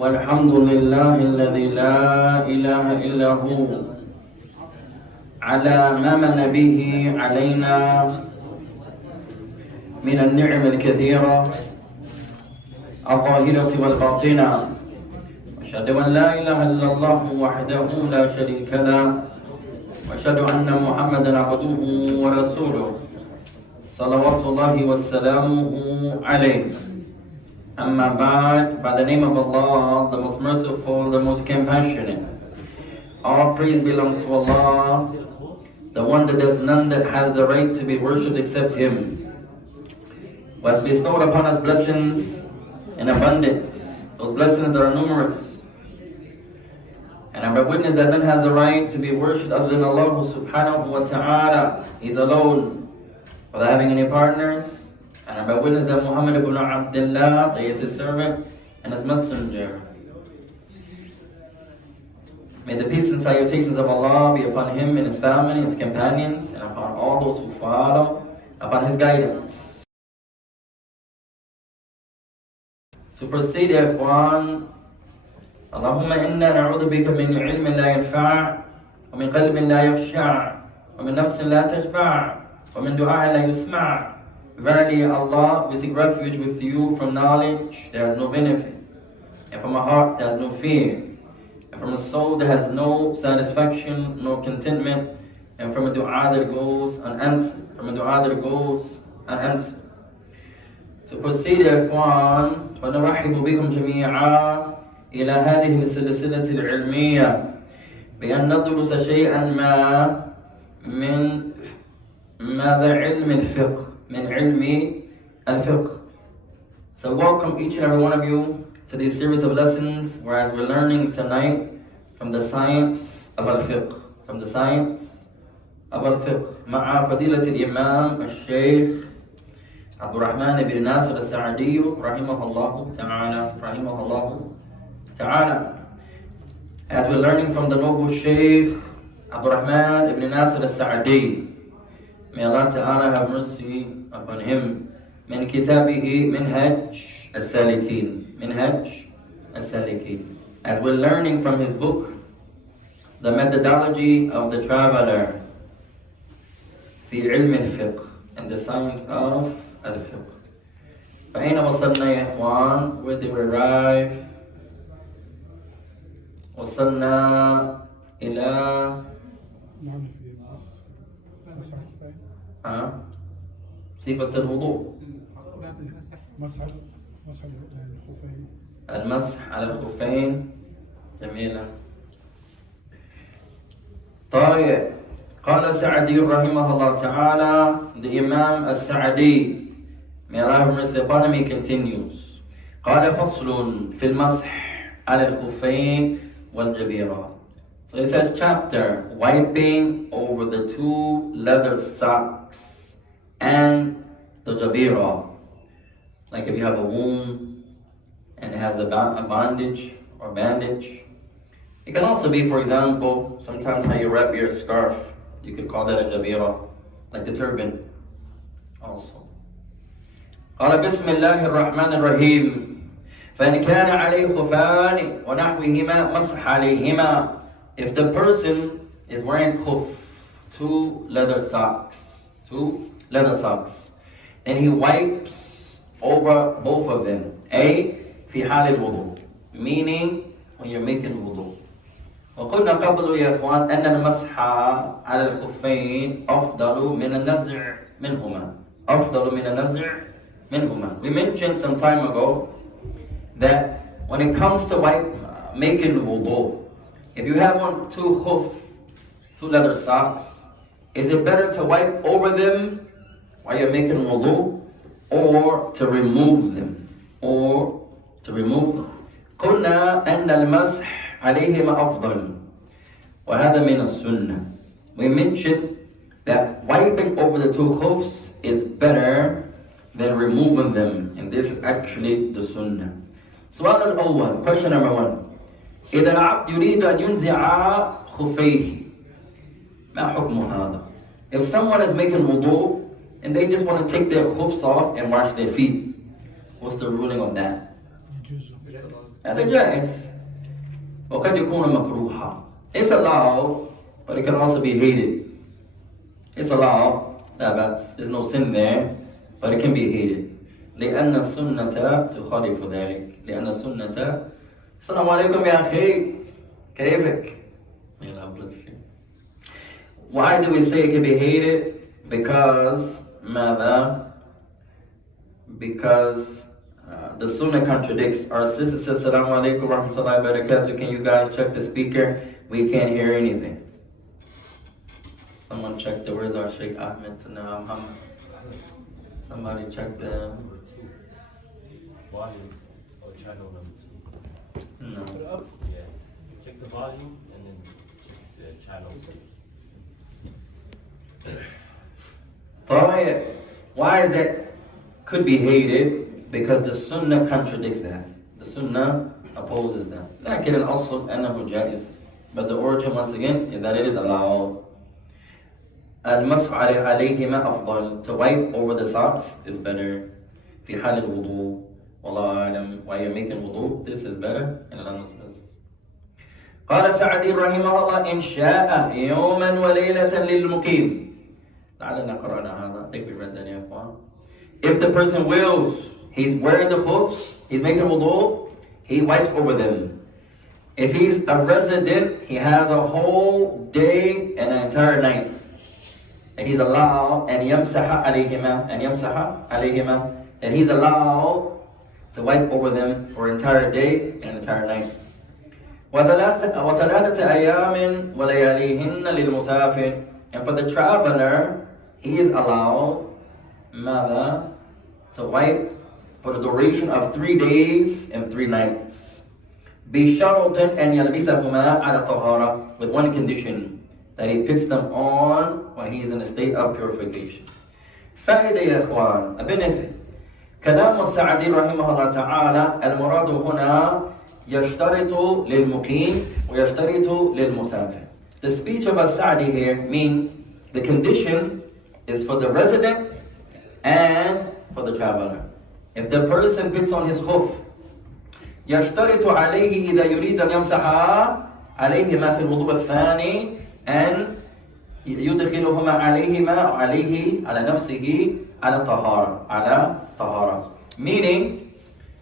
والحمد لله الذي لا إله إلا هو على ما من به علينا من النعم الكثيرة الظاهرة والباطنة. أشهد أن لا إله إلا الله وحده لا شريك له وأشهد أن محمدا عبده ورسوله صلوات الله وسلامه عليه. Amma ba'd, by the name of Allah, the most merciful, the most compassionate. All praise belongs to Allah, the one that there's none that has the right to be worshipped except Him, who has bestowed upon us blessings in abundance, those blessings that are numerous. And I bear witness that none has the right to be worshipped other than Allah subhanahu wa ta'ala. He's alone, without having any partners. And I bear witness that Muhammad ibn Abdullah, that he is his servant and his messenger. May the peace and salutations of Allah be upon him and his family, his companions, and upon all those who follow upon his guidance. To proceed, ikhwan, Allahumma inna na'udhu bika min ilmin la yanfa' wa min qalbin la yakhsha' wa min nafsin la tashba' wa min du'a'in la yusma'. Verily, Allah, we seek refuge with you from knowledge that has no benefit, and from a heart that has no fear, and from a soul that has no satisfaction, no contentment, and from a dua that goes unanswered, To proceed, ikhwan, فنرحب بكم جميعا إلى هذه السلسلة العلمية بأن ندرس شيئا ما من ماذا علم الفقه. من علم الفقه. So welcome each and every one of you to this series of lessons, whereas we're learning tonight from the science of al-fiqh. From the science of al-fiqh. مع فضيلة الإمام الشيخ عبد الرحمن بن ناصر السعدي رحمه الله تعالى. As we're learning from the noble Shaykh Abdul Rahman ibn Nasir al-Sa'di, may Allah Ta'ala have mercy upon him. من كتابه Minhaaj Al-Saalikeen. As we're learning from his book, the methodology of the traveler, في علم الفقه, and the science of al-fiqh. فأين وصلنا يا إخوان? Where did we arrive? وصلنا إلى صفة الوضوء. المسح على الخفين. جميلة. طيب. قال سعدي رحمه الله تعالى, the Imam Al-Sa'di, may Allah have mercy upon him, continues. قال فصل في المسح على الخفين والجبيرة. So it says chapter, wiping over the two leather socks and the jabira. Like if you have a wound and it has a bandage. It can also be, for example, sometimes how you wrap your scarf. You could call that a jabira, like the turban also. قال بسم الله الرحمن الرحيم. فإن كان عليه خفان ونحوهما مسح عليهما. If the person is wearing khuf, two leather socks, then he wipes over both of them. في حال الوضوء, meaning when you're making wudu. وقلنا قبل يا إخوان أن المسح على الخفين أفضل من النزع منهما. We mentioned some time ago that when it comes to making wudu, if you have two leather socks, is it better to wipe over them while you're making wudu, or to remove them? قلنا أن المسح عليهما أفضل وهذا من السنة. We mentioned that wiping over the two khufs is better than removing them, and this is actually the sunnah. سؤال الأول, question number 1. إذا العبد يريد أن ينزع خفيه ما حكم هذا? If someone is making wudu and they just want to take their khufs off and wash their feet, what's the ruling on that? هذا جائز. وقد يكون مكروها. It's allowed, but it can also be hated. It's allowed, there's no sin there, but it can be hated. لأن السنة تخالف ذلك. لأن السنة السلام عليكم يا أخي كيفك؟ May Allah bless you. Why do we say it can be hated? Because ماذا? Because the sunnah contradicts. Our sister says, Assalamu alaikum wa rahmatullahi wa barakatuh. Can you guys check the speaker? We can't hear anything. Someone check where's our Sheikh Ahmed now? Muhammad. Somebody check the volume or channel number 2. No. Put it up? Yeah. Check the volume and then check the channel. Why is that? Could be hated because the sunnah contradicts that. The sunnah opposes that. لكن الأصل أنه جائز. But the origin once again is that it is allowed. المسح عليهما أفضل. To wipe over the socks is better. في حال الوضوء. والله أعلم. While you're making wudu, this is better. And Allah knows best. قال سعدي رحمه الله إن شاء يوما وليلة للمقيم. لعلنا قرأنا هذا. I think we read that in Al-Quran. If the person wills, he's wearing the khufs, he's making wudu, he wipes over them. If he's a resident, he has a whole day and an entire night. And he's allowed, and yamsaha alayhima, and he's allowed to wipe over them for an entire day and an entire night. وَثَلَاثَةَ أَيَّامٍ وَلَيَالِيهِنَّ لِلْمُسَافِرِ. And for the traveler, he is allowed ماذا? To wipe for the duration of 3 days and 3 nights. بشرط أن يلبسهما على طهارة, with one condition, that he puts them on while he is in a state of purification. فائدة يا إخوان, a benefit. كلام السعدي رحمه الله تعالى المراد هنا يشترط للمقيم ويشترط للمسافر. The speech of Al-Sa'di here means the condition is for the resident and for the traveler. If the person puts on his khuf, يشترط عليه إذا يريد أن يمسح عليهما في الوضوء الثاني أن يدخلهما عليه على نفسه على طهارة. Meaning,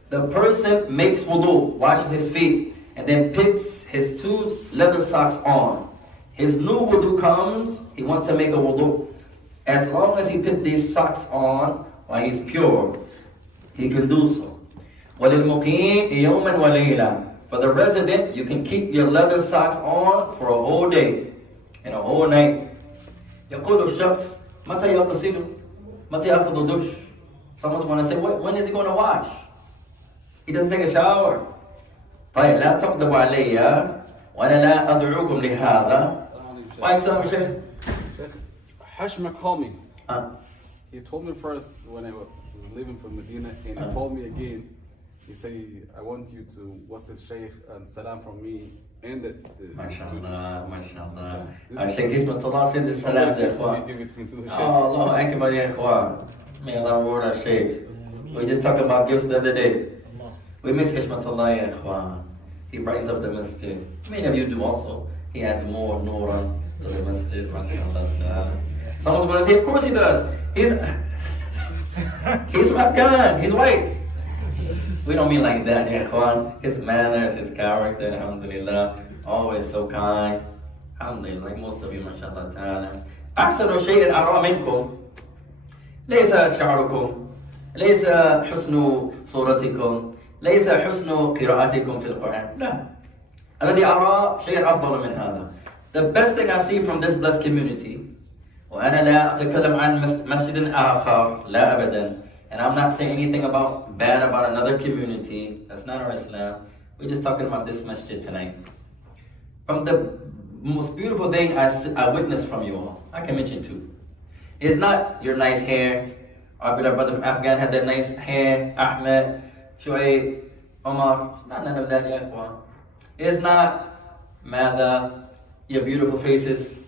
the person makes wudu, washes his feet, and then puts his 2 leather socks on. His new wudu comes, he wants to make a wudu. As long as he put these socks on while he's pure, he can do so. وَلِلْمُقِيمِ يَوْمًا وَلَيْلًا. For the resident, you can keep your leather socks on for a whole day and a whole night. يقول الشخص متى يغتسل؟ متى يأخذ دش? Someone's going to say, when is he going to wash? He doesn't take a shower. طيب لا تقدموا علي وأنا لا أدعوكم لهذا. وعليكم السلام يا شيخ. Hashma called me. Huh? He told me first when I was leaving from Medina, and he called me again. He said, I want you to what's the Shaykh and Salam from me and the MashaAllah, MashaAllah. Shaykh Hizmatullah said the Salam ya Ikhwan. Oh, Allah Akbar ya Ikhwan. May Allah reward our Shaykh. We just talked about gifts the other day. We miss Hizmatullah ya Ikhwan. He brightens up the masjid. Many of you do also. He adds more nur to the masjid. MashaAllah. Someone's going to say, of course he does. He's from Afghan. He's white. We don't mean like that, ya Ikhwan. His manners, his character, alhamdulillah, always so kind. Alhamdulillah, like most of you, mashallah ta'ala. أحسن شيء أرى منكم ليس شعركم ليس حسن صورتكم ليس حسن قراءتكم في القرآن. لا. الذي أرى شيء أفضل من هذا. The best thing I see from this blessed community, وأنا لا أتكلم عن مسجد آخر لا أبدا. And I'm not saying anything bad about another community. That's not our Islam. We're just talking about this masjid tonight. From the most beautiful thing I witnessed from you all, I can mention 2. It's not your nice hair. Our brother from Afghan had that nice hair. Ahmed, Shuaib, Omar. Not none of that, ya Ikhwan. It's not Mada, your beautiful faces.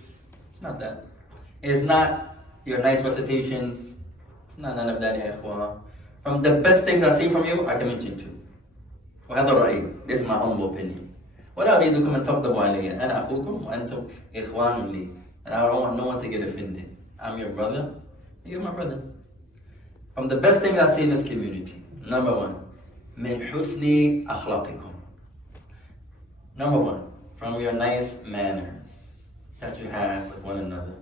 It's not that. It's not your nice recitations. It's not none of that, ya Ikhwan. From the best things I see from you, I can mention 2. وهذا رأيي. This is my humble opinion. ولا أريدكم أن تغضبوا علي. أنا أخوكم وأنتم إخوان لي. And I don't want no one to get offended. I'm your brother. You're my brother. From the best things I see in this community, number one, من حسن أخلاقكم. Number one, from your nice manners that you have with one another.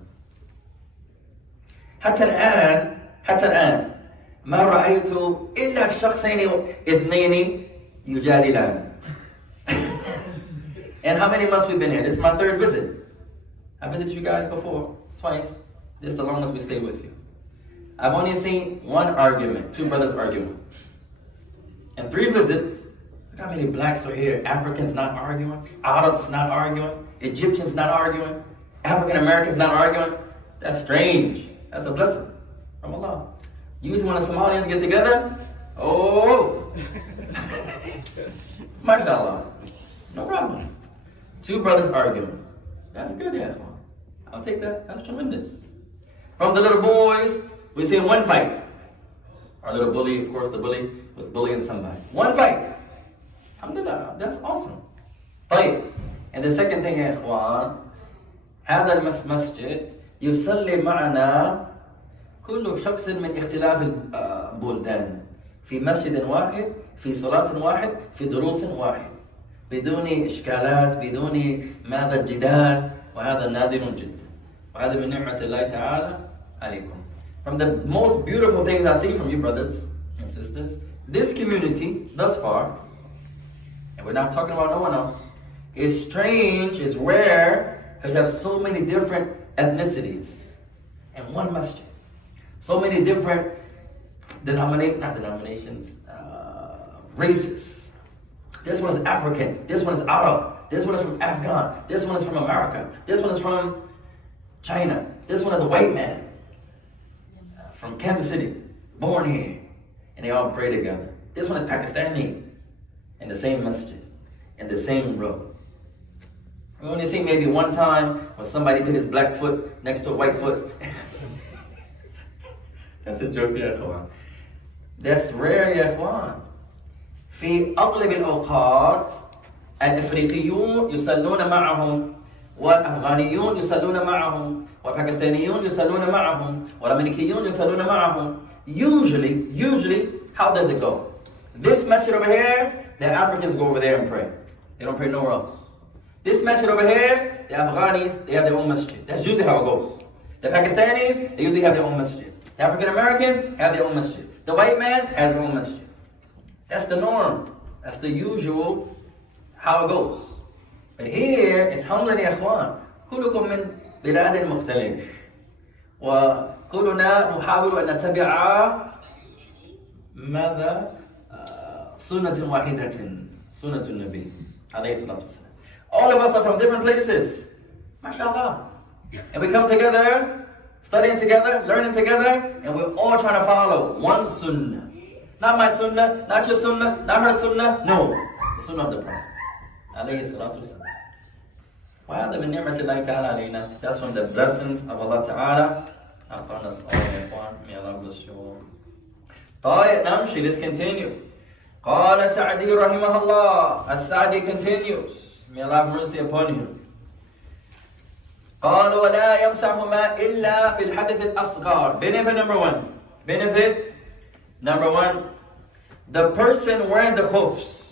حتى الآن ما رأيت إلا شخصين اثنين يجادلان. And how many months we've been here? This is my third visit. I visited you guys before, twice. This is the longest we stayed with you. I've only seen one argument, two brothers arguing. And 3 visits, look how many blacks are here. Africans not arguing, Arabs not arguing, Egyptians not arguing, African Americans not arguing. That's strange. That's a blessing from Allah. Usually when the Somalians get together, oh, mashallah, no problem. 2 brothers arguing. That's good, yeah. I'll take that. That's tremendous. From the little boys, we see 1 fight. Our little bully, of course, the bully was bullying somebody. 1 fight. Alhamdulillah, that's awesome. طيب. And the second thing, يا إخوان, هذا المسجد يصلي معنا كل شخص من اختلاف البلدان في مسجد واحد في صلاة واحد في دروس واحد بدون إشكالات بدون ماذا الجدال وهذا نادر جدا وهذا من نعمة الله تعالى عليكم. From the most beautiful things I see from you brothers and sisters, this community thus far, and we're not talking about no one else, is strange, is rare, because you have so many different ethnicities in one masjid. So many different races. This one is African, this one is Arab, this one is from Afghan, this one is from America, this one is from China, this one is a white man from Kansas City, born here, and they all pray together. This one is Pakistani, in the same masjid, in the same row. We only see maybe one time when somebody put his black foot next to a white foot. That's a joke, يا إخوان. That's rare, يا إخوان. في أغلب الأوقات الإفريقيون يصلون معهم والأفغانيون يصلون معهم والباكستانيون يصلون معهم والأمريكيون يصلون معهم. Usually, how does it go? This masjid over here, the Africans go over there and pray. They don't pray nowhere else. This masjid over here, the Afghanis, they have their own masjid. That's usually how it goes. The Pakistanis, they usually have their own masjid. The African Americans have their own masjid. The white man has his own masjid. That's the norm. That's the usual how it goes. But here, it's alhamdulillah يا إخوان. كلكم من بلاد مختلف. وكلنا نحاول أن نتبع ماذا؟ سنة واحدة. سنة النبي عليه الصلاة والسلام. All of us are from different places. MashaAllah. And we come together, studying together, learning together, and we're all trying to follow one sunnah. Not my sunnah, not your sunnah, not her sunnah. No. The sunnah of the Prophet. عليه الصلاة والسلام. وهذا من نعمة الله تعالى علينا. That's from the blessings of Allah Ta'ala upon us all. May Allah bless you all. طيب نمشي. Let's continue. قال سعدي رحمه الله. As-Sa'di continues. May Allah have mercy upon him. قال ولا يمسحهما إلا في الحدث الأصغر. Benefit number 1. Benefit number 1. The person wearing the khufs,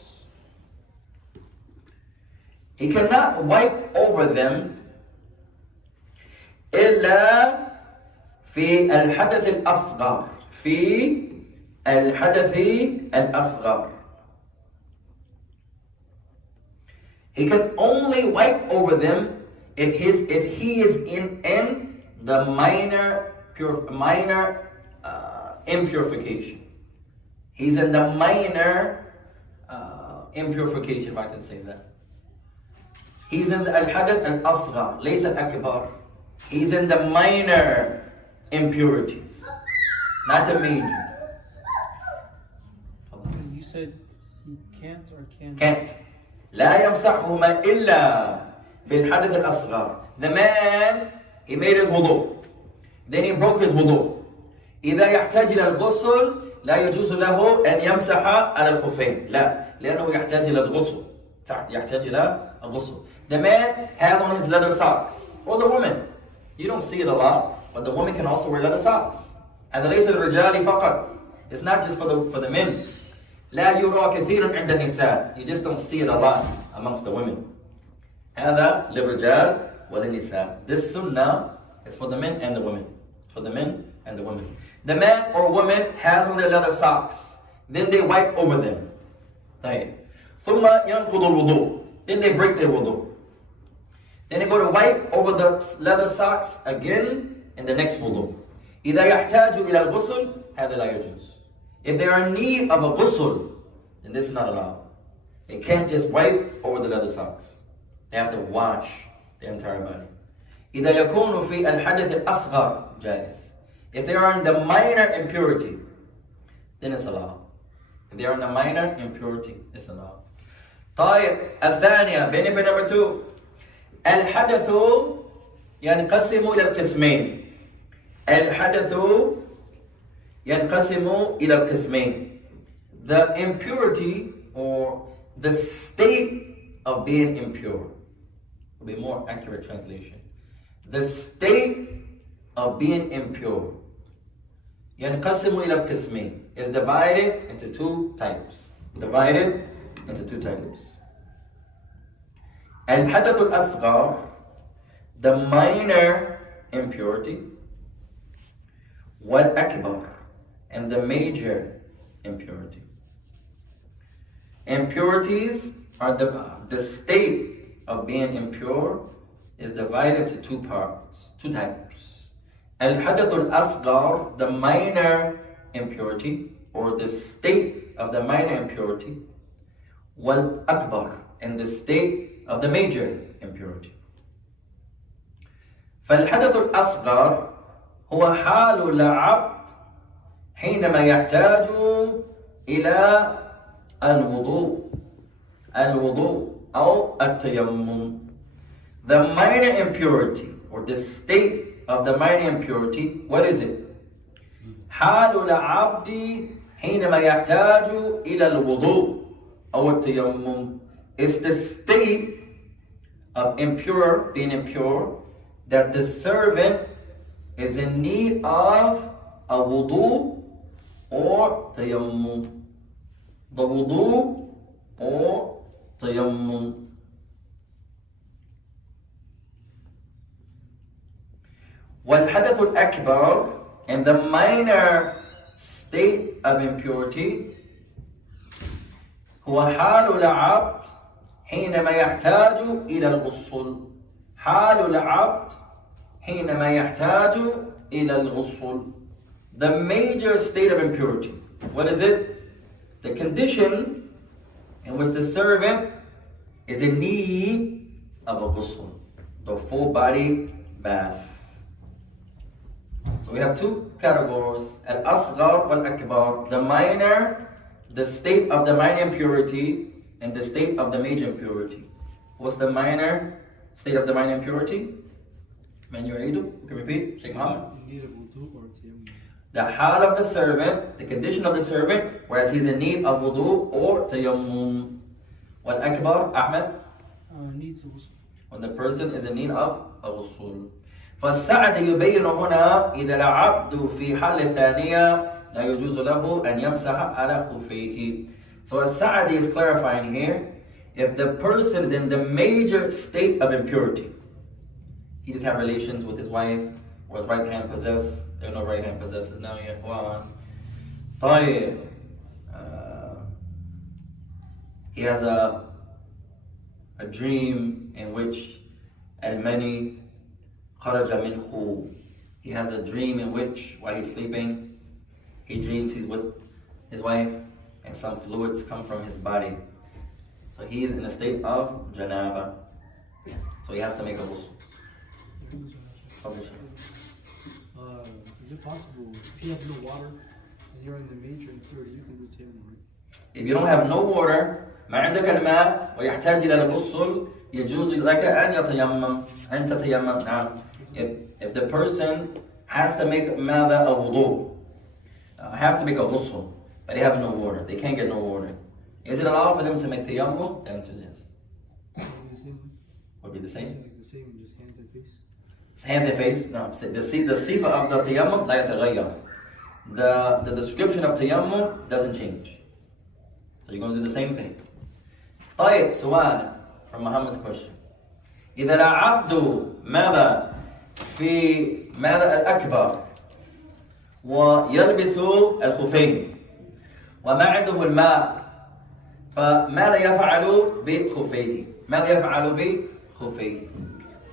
he cannot wipe over them إلا في الحدث الأصغر. في الحدث الأصغر. He can only wipe over them if he is in the minor impurification. He's in the minor impurification, if I can say that. He's in the al-hadath al-asghar, laysa al-akbar. He's in the minor impurities, not the major. You said he can't or can? Can't. لا يمسحهما إلا بالحدث الأصغر. The man, he made his wudu. Then he broke his wudu. إذا يحتاج إلى الغسل لا يجوز له أن يمسح على الخفين. لا، لأنه يحتاج إلى الغسل. يحتاج إلى الغسل. The man has on his leather socks, or the woman. You don't see it a lot, but the woman can also wear leather socks. هذا ليس للرجال فقط. It's not just for the men. لا يرى كثير عند النساء. You just don't see it a lot amongst the women. هذا للرجال وللنساء. This sunnah is for the men and the women. For the men and the women. The man or woman has on their leather socks. Then they wipe over them. طيب. ثم ينقض الوضوء. Then they break their wudu. Then they go to wipe over the leather socks again in the next wudu. إذا يحتاج إلى الغسل هذا لا يجوز. If they are in need of a ghusl, then this is not allowed. They can't just wipe over the leather socks. They have to wash the entire body. إذا يكون في الحدث الأصغر جائز. If they are in the minor impurity, then it's allowed. If they are in the minor impurity, it's allowed. طيب الثانية, benefit number 2. الحدث ينقسم إلى القسمين. الحدث ينقسم إلى القسمين. The impurity or the state of being impure will be more accurate translation. The state of being impure ينقسم إلى القسمين is divided into two types. Divided into two types. الحدث الأصغر, the minor impurity, والأكبر, and the major impurity. Impurities are the state of being impure is divided into two parts, two types. الحدث الأصغر, the minor impurity or the state of the minor impurity, والأكبر, and the state of the major impurity. فالحدث الأصغر هو حال العبد حينما يحتاج إلى الوضوء أو التيمم. The minor impurity or the state of the minor impurity, what is it? حال العبد حينما يحتاج إلى الوضوء أو التيمم. It's the state of being impure, that the servant is in need of a wudu or tayammum. The wudu or tayammum. والحدث الأكبر, and the minor state of impurity, هو حال العبد حينما يحتاج إلى الغسل. حال العبد حينما يحتاج إلى الغسل. The major state of impurity. What is it? The condition in which the servant is in need of a ghusl, the full body bath. So we have two categories, al-asghar wal-akbar, the minor, the state of the minor impurity, and the state of the major impurity. What's the minor state of the minor impurity? Man yu'idu? You can repeat, Sheikh Muhammad. The hal of the servant, the condition of the servant, whereas he's in need of wudu or tayammum. Wal-akbar, Ahmed? Needs a ghusl. When the person is in need of a ghusl. فالسعد يبين هنا إذا العبد في حال الثانية لا يجوز له أن يمسح على خفيه. So Al-Sa'di is clarifying here, if the person is in the major state of impurity, he just had relations with his wife, or his right hand possessed. There are no right hand possessors now, ya ikhwan. طيب, he has a dream in which al-mani kharaja minhu. He has a dream in which, while he's sleeping, he dreams he's with his wife and some fluids come from his body. So he is in a state of janaba. So he has to make a ghusl. Is it possible, if you have no water and you're in the major impurity, you can do tayammum, right? If you don't have no water, ما عندك الماء ويحتاج إلى الغسل, يجوز لك أن يتيمم. أن تتيمم. Now, if the person has to make ماذا a wudu, have to make a ghusl, but they have no water. They can't get no water. Is it allowed for them to make tayammum? The answer is yes. Would be the same? Like the same, just hands and face. Hands and face? No. The sifa of the tayammum, لا يتغير. The description of tayammum doesn't change. So you're going to do the same thing. طيب سؤال from Muhammad's question. إذا العبد ماذا في ماذا الأكبر ويلبس الخفين وما عنده الماء فماذا يفعل بخفيه؟ ماذا يفعل بخفيه؟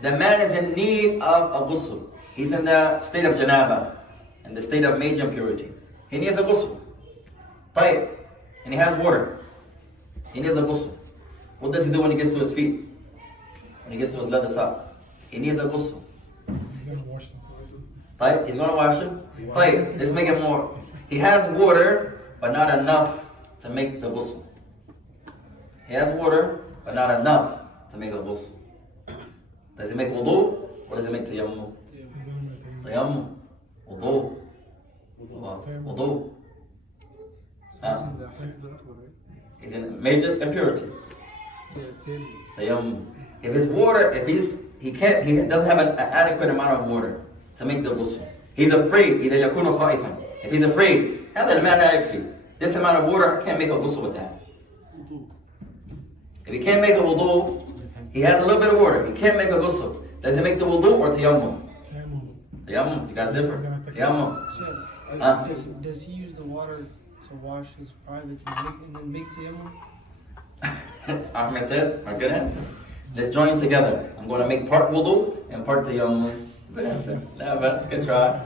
The man is in need of a ghusl. He's in the state of janaba, in the state of major impurity. He needs a ghusl. طيب, and he has water. He needs a ghusl. What does he do when he gets to his feet? When he gets to his leather socks? He needs a ghusl. He's going to wash them. طيب, he's going to wash him. طيب, let's make it more. He has water, but not enough to make the ghusl. He has water, but not enough to make a ghusl. Does he make wudu or does he make tayammum? Tayammum. Wudu. Wudu. He's in major impurity. Tayammum. If his water, he doesn't have an adequate amount of water to make the ghusl. He's afraid. إذا يكون خائفا. If he's afraid, هذا الماء لا يكفي. This amount of water, I can't make a ghusl with that. If he can't make a wudu, he has a little bit of water. He can't make a ghusl. Does he make the wudu or tayammum? Tayammum. You guys differ. Tayammum. Does he use the water to wash his privates and then make tayammum? Ahmed says, a good answer. Let's join together. I'm going to make part wudu and part tayammum. Good answer. No, that's a good try.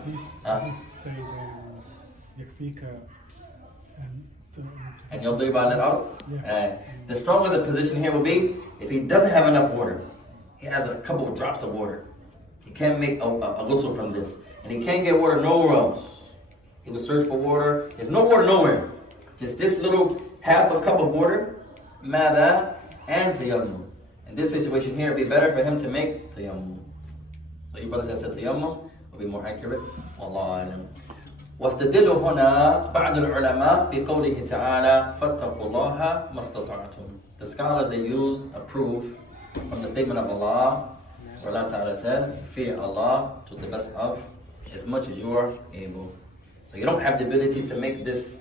And you'll do about it out? The strongest position here will be if he doesn't have enough water. He has a couple of drops of water. He can't make a ghusl from this. And he can't get water nowhere else. He will search for water. There's no water nowhere. Just this little half a cup of water, mada, and tayammum. In this situation here, it would be better for him to make tayammum. So you brothers that said tayammum will be more accurate. Wallahu alam. واستدل هنا بعض العلماء بقوله تعالى فاتقوا الله ما استطعتم. The scholars, they use a proof from the statement of Allah where Allah Ta'ala says, fear Allah to the best of as much as you are able. So you don't have the ability to make this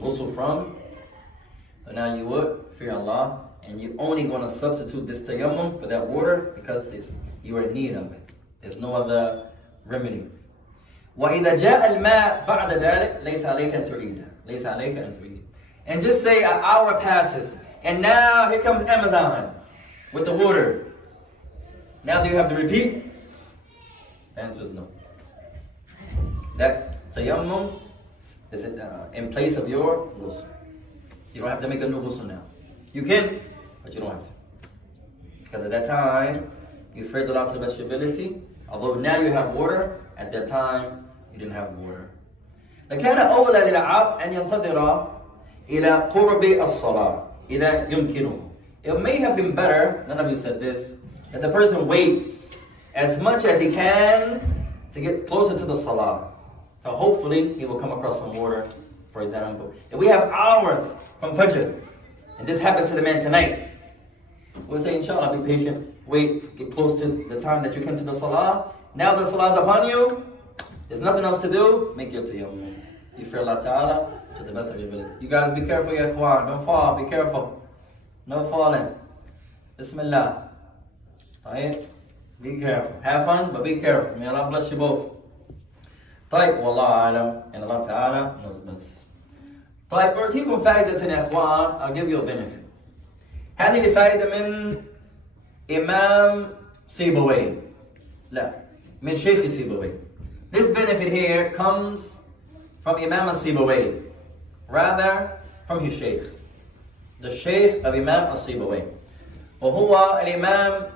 ghusl from, so now you would fear Allah, and you're only going to substitute this tayammum for that water because you are in need of it. There's no other remedy. وَإِذَا جَاءَ الْمَاء بَعْدَ ذَلِكَ لَيْسَ عَلَيْكَ أَن تُعِيدَ. لَيْسَ عَلَيْكَ أَن تُعِيدَ. And just say an hour passes, and now here comes Amazon with the water. Now do you have to repeat? The answer is no. That tayammum is in place of your ghusl. You don't have to make a new ghusl now. You can, but you don't have to. Because at that time, you feared Allah to the best of your ability. Although now you have water, at that time, you didn't have water. لكان أولى للعبد أن ينتظر إلى قرب الصلاة إذا يمكنه. It may have been better, none of you said this, that the person waits as much as he can to get closer to the salah. So hopefully he will come across some water, for example. If we have hours from Fajr, and this happens to the man tonight, we'll say, inshallah, be patient, wait, get close to the time that you came to the salah. Now the salah is upon you, there's nothing else to do, make your tayammum. You fear Allah Ta'ala to the best of your ability. You guys be careful, ya ikhwan, don't fall, be careful. No falling. Bismillah. Alright? Be careful. Have fun, but be careful. May Allah bless you both. طيب والله أعلم and Allah Ta'ala knows best. طيب أعطيكم فائدة يا إخوان. I'll give you a benefit. هذه الفائدة من إمام سيبوي. لا, من شيخ سيبوي. This benefit here comes from Imam al-Sibawayh, rather from his sheikh, the sheikh of Imam al-Sibawayh. وهو الإمام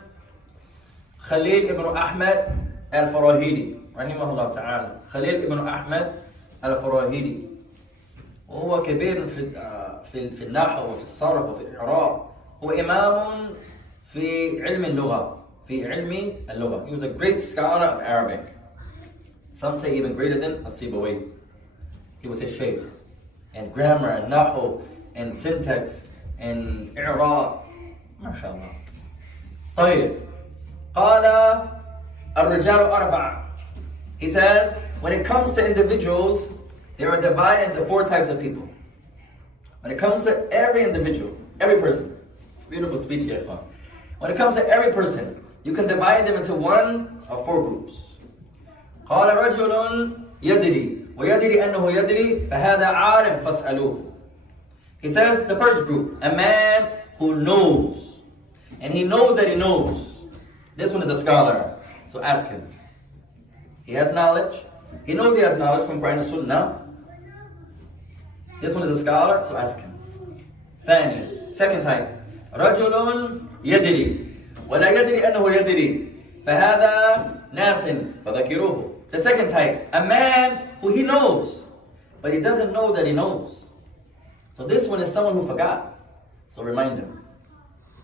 خليل ibn Ahmad al-Farahidi رحمه الله تعالى. خليل ibn Ahmad al-Farahidi وهو كبير في النحو وفي الصرف وفي الإعراب. هو إمام في علم اللغة. في علم اللغة. He was a great scholar of Arabic. Some say even greater than al-Sibawayh. he was his shaykh. And grammar and nahu and syntax and i'rab. MashaAllah. طيب. قال الرجال أربعة. He says, when it comes to individuals, they are divided into 4 types of people. When it comes to every individual, every person. It's a beautiful speech here. When it comes to every person, you can divide them into 1 of 4 groups. قال رجل يدري ويدري أنه يدري فهذا عالم فاسألوه. He says the first group, a man who knows. And he knows that he knows. This one is a scholar. So ask him. He has knowledge. He knows he has knowledge from Quran and Sunnah. This one is a scholar, so ask him. ثاني, second type. رجل يدري ولا يدري أنه يدري فهذا ناس فذكروه. The second type, a man who he knows, but he doesn't know that he knows. So this one is someone who forgot. So remind him.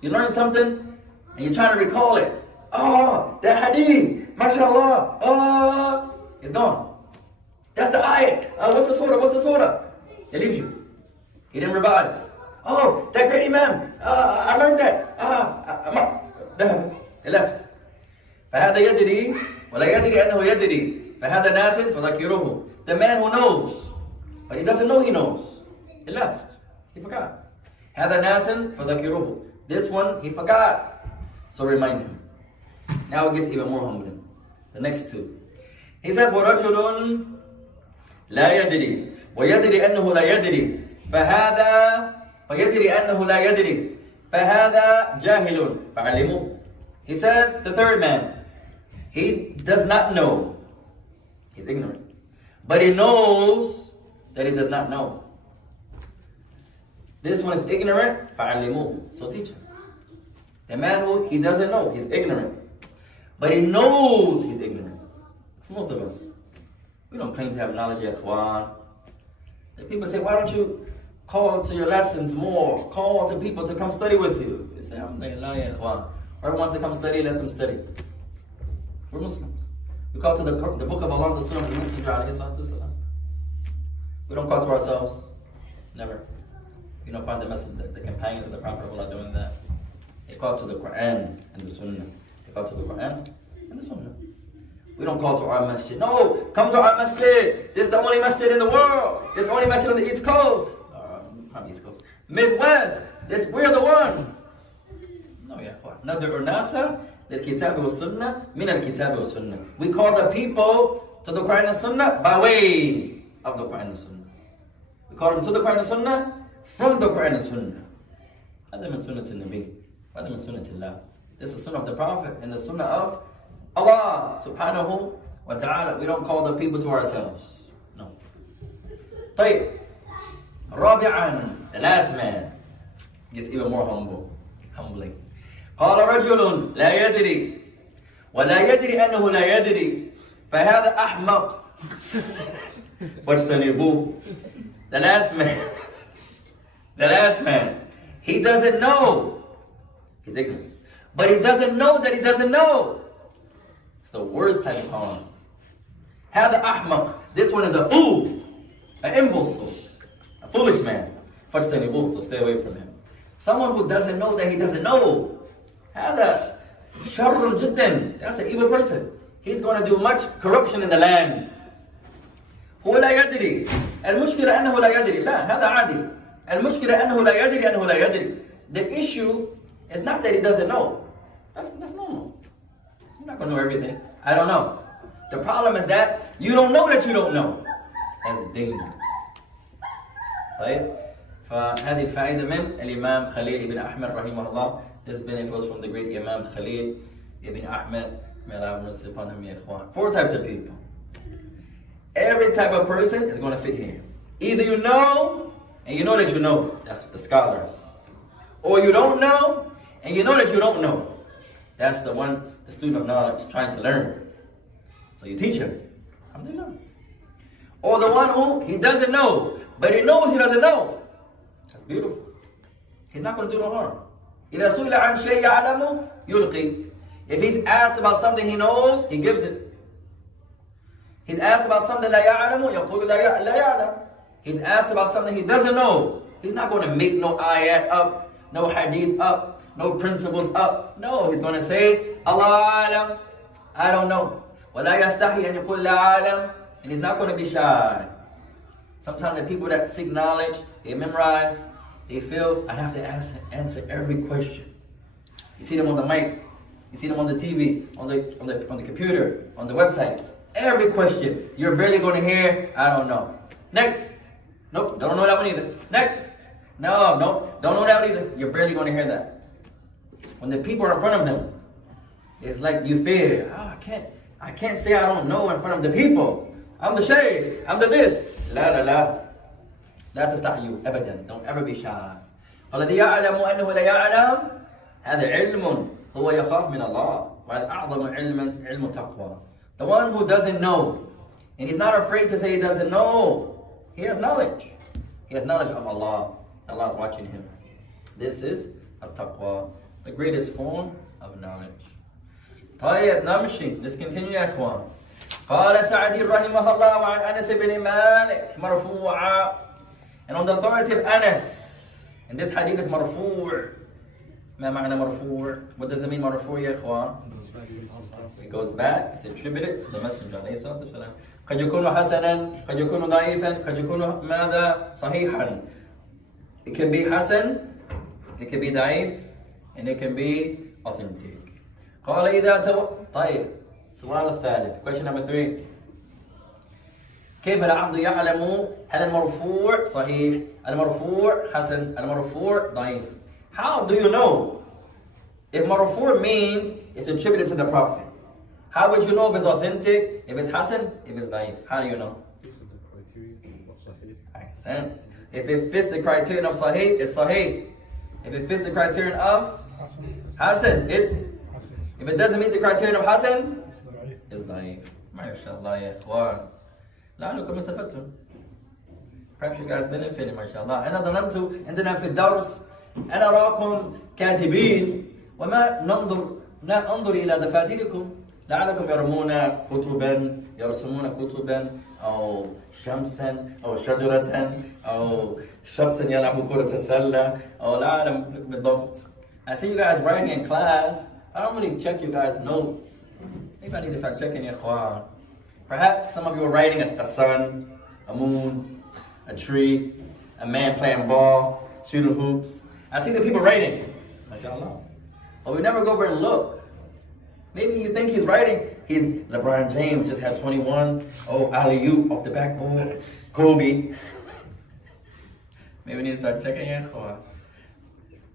You learn something, and you're trying to recall it. Oh, that hadith, mashallah. Oh, it's gone. That's the ayat. What's the surah? What's the surah? He leaves you. He didn't revise. Oh, that great Imam. I learned that. He left. فهذا يدري ولا يدري أنه يدري فهذا ناس فذكروه. The man who knows, but he doesn't know he knows. He left. He forgot. هذا ناس فذكروه. This one, he forgot. So remind him. Now it gets even more humbling. The next 2. He says, وَرَجُلٌ لَا يَدْرِي وَيَدْرِي أَنَّهُ لَا يَدْرِي فَهَذَا وَيَدْرِي أَنَّهُ لَا يَدْرِي فَهَذَا جَاهِلٌ فَعَلِّمُوهُ. He says, the third man, he does not know. He's ignorant. But he knows that he does not know. This one is ignorant, فَعَلِّمُوهُ. So teach him. The man who he doesn't know, he's ignorant. But he knows he's ignorant. It's most of us. We don't claim to have knowledge yet, ikhwan. The people say, why don't you call to your lessons more? Call to people to come study with you. They say, alhamdulillah, ya ikhwan. Whoever wants to come study, let them study. We're Muslims. We call to the book of Allah, the Sunnah of the Messenger, alayhi salatu wasalam. We don't call to ourselves. Never. You don't find the companions of the Prophet of Allah doing that. They call to the Quran and the Sunnah. They call to the Quran and the Sunnah. We don't call to our masjid. No, come to our masjid. This is the only masjid in the world. This is the only masjid on the East Coast. Not East Coast. Midwest. We're the ones. No, ya ikhwan. نَدْعُ النَّاسَ لِلْكِتَابِ وَالسُّنَّةِ مِنَ الْكِتَابِ وَالسُّنَّةِ. We call the people to the Quran and Sunnah by way of the Quran and Sunnah. We call them to the Quran and Sunnah from the Quran and Sunnah. هذا من سنة النبي. هذا من سنة الله. This is the Sunnah of the Prophet and the Sunnah of Allah subhanahu wa ta'ala. We don't call the people to ourselves. No. طيب. رابعا, the last man gets even more humbling. قال رجل لا يدري ولا يدري أنه لا يدري فهذا أحمق فاجتنبوه. The last man, he doesn't know. He's ignorant. But he doesn't know that he doesn't know. It's the worst type of harm. هذا أحمق. This one is a fool, an imbecile, a foolish man. فاجتنبوه. So stay away from him. Someone who doesn't know that he doesn't know. هذا شر جدا. That's an evil person. He's going to do much corruption in the land. هو لا يدري. المشكلة أنه لا يدري. لا, هذا عادي. المشكلة أنه لا يدري أنه لا يدري. The issue is not that he doesn't know. That's normal. You're not going to know everything. I don't know. The problem is that you don't know that you don't know. That's dangerous. طيب. فهذه الفائدة من الإمام خليل ibn Ahmed رحمه الله. This benefit was from the great Imam Khalil ibn Ahmed. May Allah have mercy upon him, ya ikhwan. 4 types of people. Every type of person is going to fit here. Either you know, and you know that you know. That's the scholars. Or you don't know, and you know that you don't know. That's the student of knowledge trying to learn. So you teach him. Alhamdulillah. Or the one who he doesn't know, but he knows he doesn't know. That's beautiful. He's not going to do no harm. إِذَا سُئِلَ عَنْ شَيْءٍ يَعْلَمُ يُلْقِي. If he's asked about something he knows, he gives it. He's asked about something لا يعلم يقول لا يعلم. He's asked about something he doesn't know. He's not going to make no ayat up, no hadith up, no principles up. No, he's going to say, Allah alam, I don't know. وَلَا يَسْتَحِي أَنْ يَقُولَ لَا أَعْلَمُ. And he's not going to be shy. Sometimes the people that seek knowledge, they memorize, they feel, I have to answer every question. You see them on the mic, you see them on the TV, on the computer, on the websites. Every question, you're barely going to hear, I don't know. Next. Nope, don't know that one either. Next. No, don't know that one either. You're barely going to hear that. When the people are in front of them, it's like you fear, I can't say I don't know in front of the people. I'm the shaykh, I'm the this. لا تستحيوا أبدا. Don't ever be shy. الذي يعلم أنه لا يعلم هذا علم هو يخاف من الله. وأعظم علم علم التقوى. The one who doesn't know, and he's not afraid to say he doesn't know. He has knowledge. He has knowledge of Allah. Allah is watching him. This is التقوى, the greatest form of knowledge. طيب نمشي. Let's continue يا إخوان. قال سعدي رحمه الله وعن أنس بن مالك مرفوعا. And on the authority of Anas, and this hadith is مرفوع. ما معنى مرفوع? What does it mean مرفوع يا إخوان? It goes back. It's attributed to the Messenger عليه الصلاة والسلام. قد يكون حسنا، قد يكون ضعيفا، قد يكون ماذا؟ صحيحا. It can be hasan, it can be ضعيف, and it can be authentic. قال إذا طيب. السؤال الثالث. Question number 3. كيف العبد يعلم هل المرفوع صحيح؟ المرفوع حسن؟ المرفوع ضعيف؟ How do you know if marfu' means it's attributed to the Prophet? How would you know if it's authentic, if it's hasan, if it's da'if? How do you know? These are the criteria of Sahih. Accent. If it fits the criterion of sahih, it's sahih. If it fits the criterion of hasan, it's. If it doesn't meet the criterion of hasan, it's da'if. MashaAllah ya ikhwan. لعلكم استفدتم. Perhaps you guys benefited, MashaAllah. أنا ظننت عندنا في الدرس أنا أراكم كاتبين وما ننظر إلى دفاتركم لعلكم يرمون كتبا يرسمون كتبا أو شمسا أو شجرة أو شخصا يلعب كرة السلة أو لا أعلم بالضبط. I see you guys writing in class. I don't really check you guys' notes. Maybe I need to start checking your ikhwan. Perhaps some of you are writing a sun, a moon, a tree, a man playing ball, shooting hoops. I see the people writing, mashallah. But we never go over and look. Maybe you think he's writing, he's LeBron James just had 21. Oh, alley-oop off the backboard. Kobe. Maybe we need to start checking your ikhwan.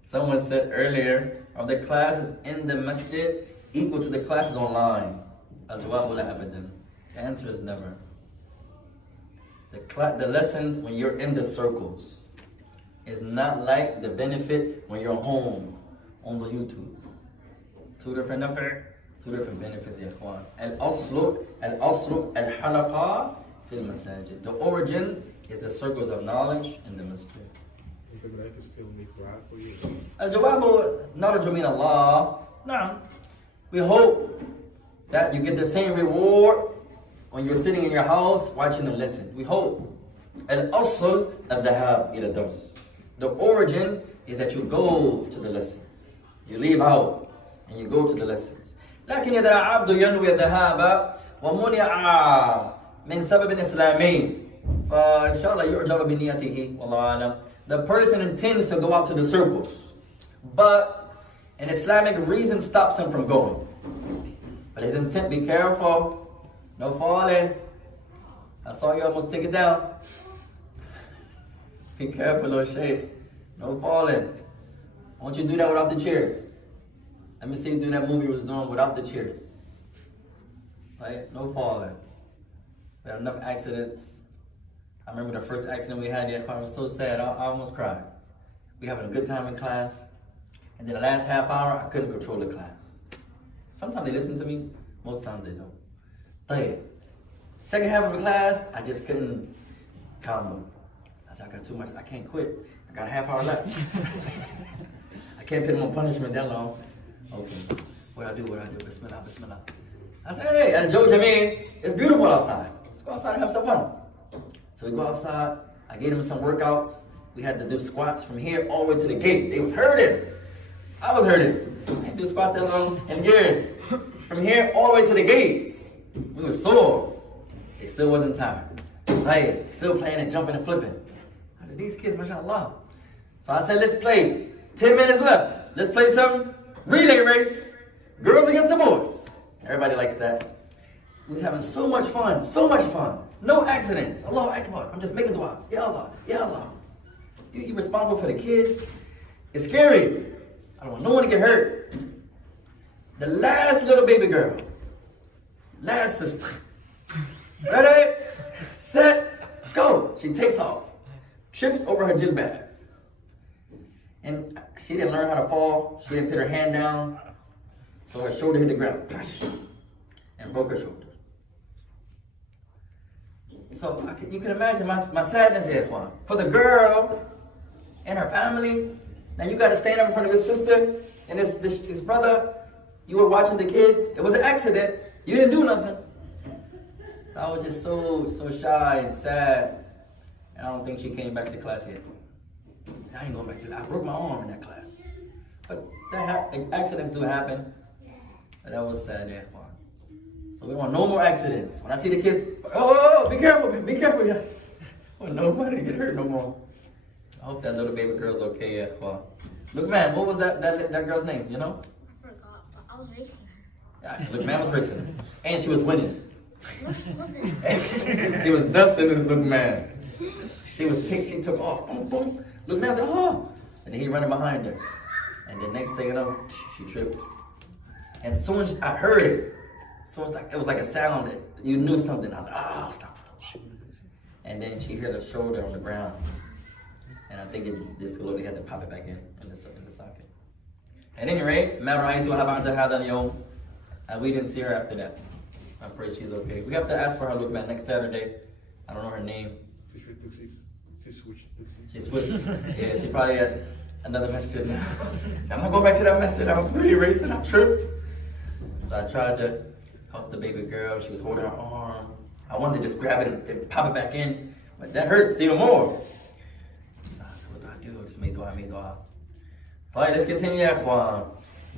Someone said earlier, are the classes in the masjid equal to the classes online? Al-Jawabu la abadan. The answer is never. The lessons when you're in the circles is not like the benefit when you're home on the YouTube. Two different nafi', two different benefits, ya ikhwan. Al-aslu al-halaqa fil masajid. The origin is the circles of knowledge in the masjid. Does the malaika still make dua for you? Al-jawabu narju min Allah. Na'am. We hope that you get the same reward when you're sitting in your house watching a lesson. We hope. Al-asl al-dhahab ila dars. The origin is that you go to the lessons. You leave out and you go to the lessons. لكن إذا العبد ينوي الذهاب ومنع من سبب إسلامي فإن شاء الله يعجر بنيته والله أعلم. The person intends to go out to the circles, but an Islamic reason stops him from going. But his intent, be careful. No falling. I saw you almost take it down. Be careful, little sheikh. No falling. I want you to do that without the chairs. Let me see you do that movie we was doing without the chairs. Right? No falling. We had enough accidents. I remember the first accident we had, it was so sad, I almost cried. We having a good time in class, and then the last half hour, I couldn't control the class. Sometimes they listen to me, most times they don't. But second half of the class, I just couldn't calm them. I said, I got too much, I can't quit. I got a half hour left. I can't put them on punishment that long. Okay, what I do, bismillah, bismillah. I said, hey, and Joe Jameen, it's beautiful outside. Let's go outside and have some fun. So we go outside, I gave them some workouts. We had to do squats from here all the way to the gate. They was hurting. I was hurting. I didn't do squats that long in years. From here all the way to the gates. We were sore. They still wasn't tired. Playing, still playing and jumping and flipping. I said, these kids, mashallah. So I said, let's play. 10 minutes left. Let's play some relay race. Girls against the boys. Everybody likes that. We was having so much fun, so much fun. No accidents. Allahu Akbar. I'm just making dua. Ya Allah, Ya Allah. You're responsible for the kids. It's scary. I don't want no one to get hurt. The last little baby girl. Last sister. Ready, set, go. She takes off. Trips over her jilbab. And she didn't learn how to fall. She didn't put her hand down. So her shoulder hit the ground. And broke her shoulder. So you can imagine my sadness here, Juan. For the girl and her family. Now you got to stand up in front of his sister and his brother. You were watching the kids. It was an accident. You didn't do nothing. So I was just so shy and sad. And I don't think she came back to class yet. I ain't going back to that. I broke my arm in that class. But accidents do happen. But that was sad there, Juan. So we want no more accidents. When I see the kids, oh, be careful. Yeah. I want nobody to get hurt no more. I hope that little baby girl's okay, yeah, Juan. Look, man, what was that girl's name, you know? I forgot, but I was racing her. Yeah, look, man was racing her. And she was winning. No, she wasn't. She was dusting this little man. She took off. Boom, boom. Look, man said, oh. And then he running behind her. And the next thing you know, she tripped. And soon as I heard it, so it was like a sound that you knew something. I was like, oh, stop. And then she hit her shoulder on the ground. And I think this lady had to pop it back in the socket. At any rate, we didn't see her after that. I pray she's okay. We have to ask for her, look, man, next Saturday. I don't know her name. She switched. Yeah, she probably had another masjid now. I'm not going back to that masjid. I'm pretty racing. I tripped. So I tried to help the baby girl. She was holding her arm. I wanted to just grab it and pop it back in. But that hurts even more. So I said, what do I do? Just make dua. Alright, let's continue, ya ikhwan.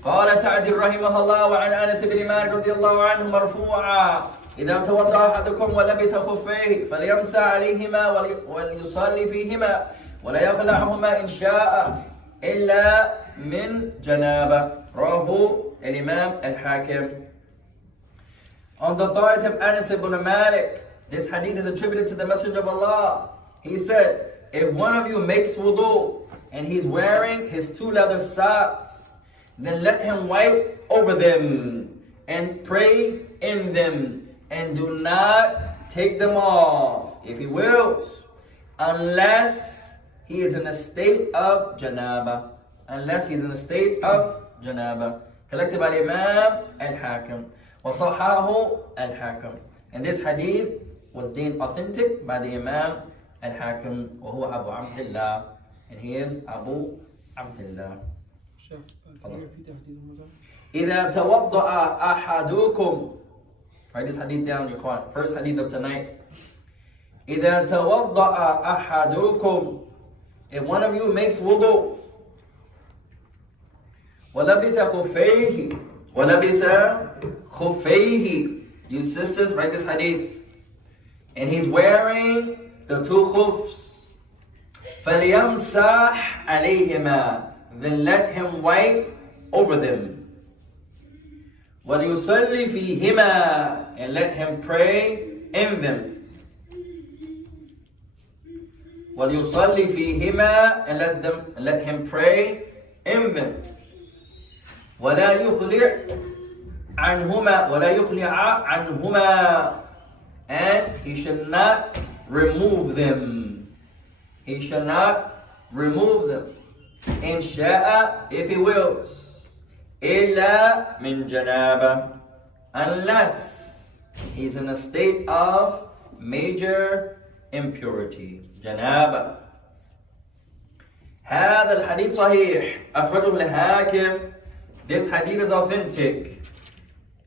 قال سعد رحمه الله وعن أنس بن مالك رضي الله عنه مرفوعا إذا توضأ أحدكم ولبس خفيه فليمسح عليهما وليصلي فيهما ولا يخلعهما إن شاء إلا من جنابة رواه الإمام الحاكم. On the authority of Anas ibn Malik, this hadith is attributed to the Messenger of Allah. He said, if one of you makes wudu and he's wearing his 2 leather socks, then let him wipe over them and pray in them and do not take them off if he wills, unless he is in a state of janaba. Collected by Imam Al-Hakim. وصححه Al-Hakim. And this hadith was deemed authentic by the Imam Al-Hakim. وهو Abu Abdullah. And he is Abu Abdullah. Can you repeat the hadith one more time? إذا توضأ أحدكم. Write this hadith down, you ikhwan. First hadith of tonight. إذا توضأ أحدكم. If one of you makes wudu. ولبس خفيه. You sisters, write this hadith. And he's wearing the 2 khufs. فليمسح عليهما. Then let him wipe over them. وَلْيُصَلِّ فِيهِمَا. And let him pray in them. وَلْيُصَلِّ فِيهِمَا. And let him pray in them. وَلَا يُخْلِعْ عَنْهُمَا. And he should not remove them. In sha'a, if he wills. Illa min janaba. Unless he's in a state of major impurity. Janaba. هذا الحديث صحيح. أخرجه الحاكم. This hadith is authentic.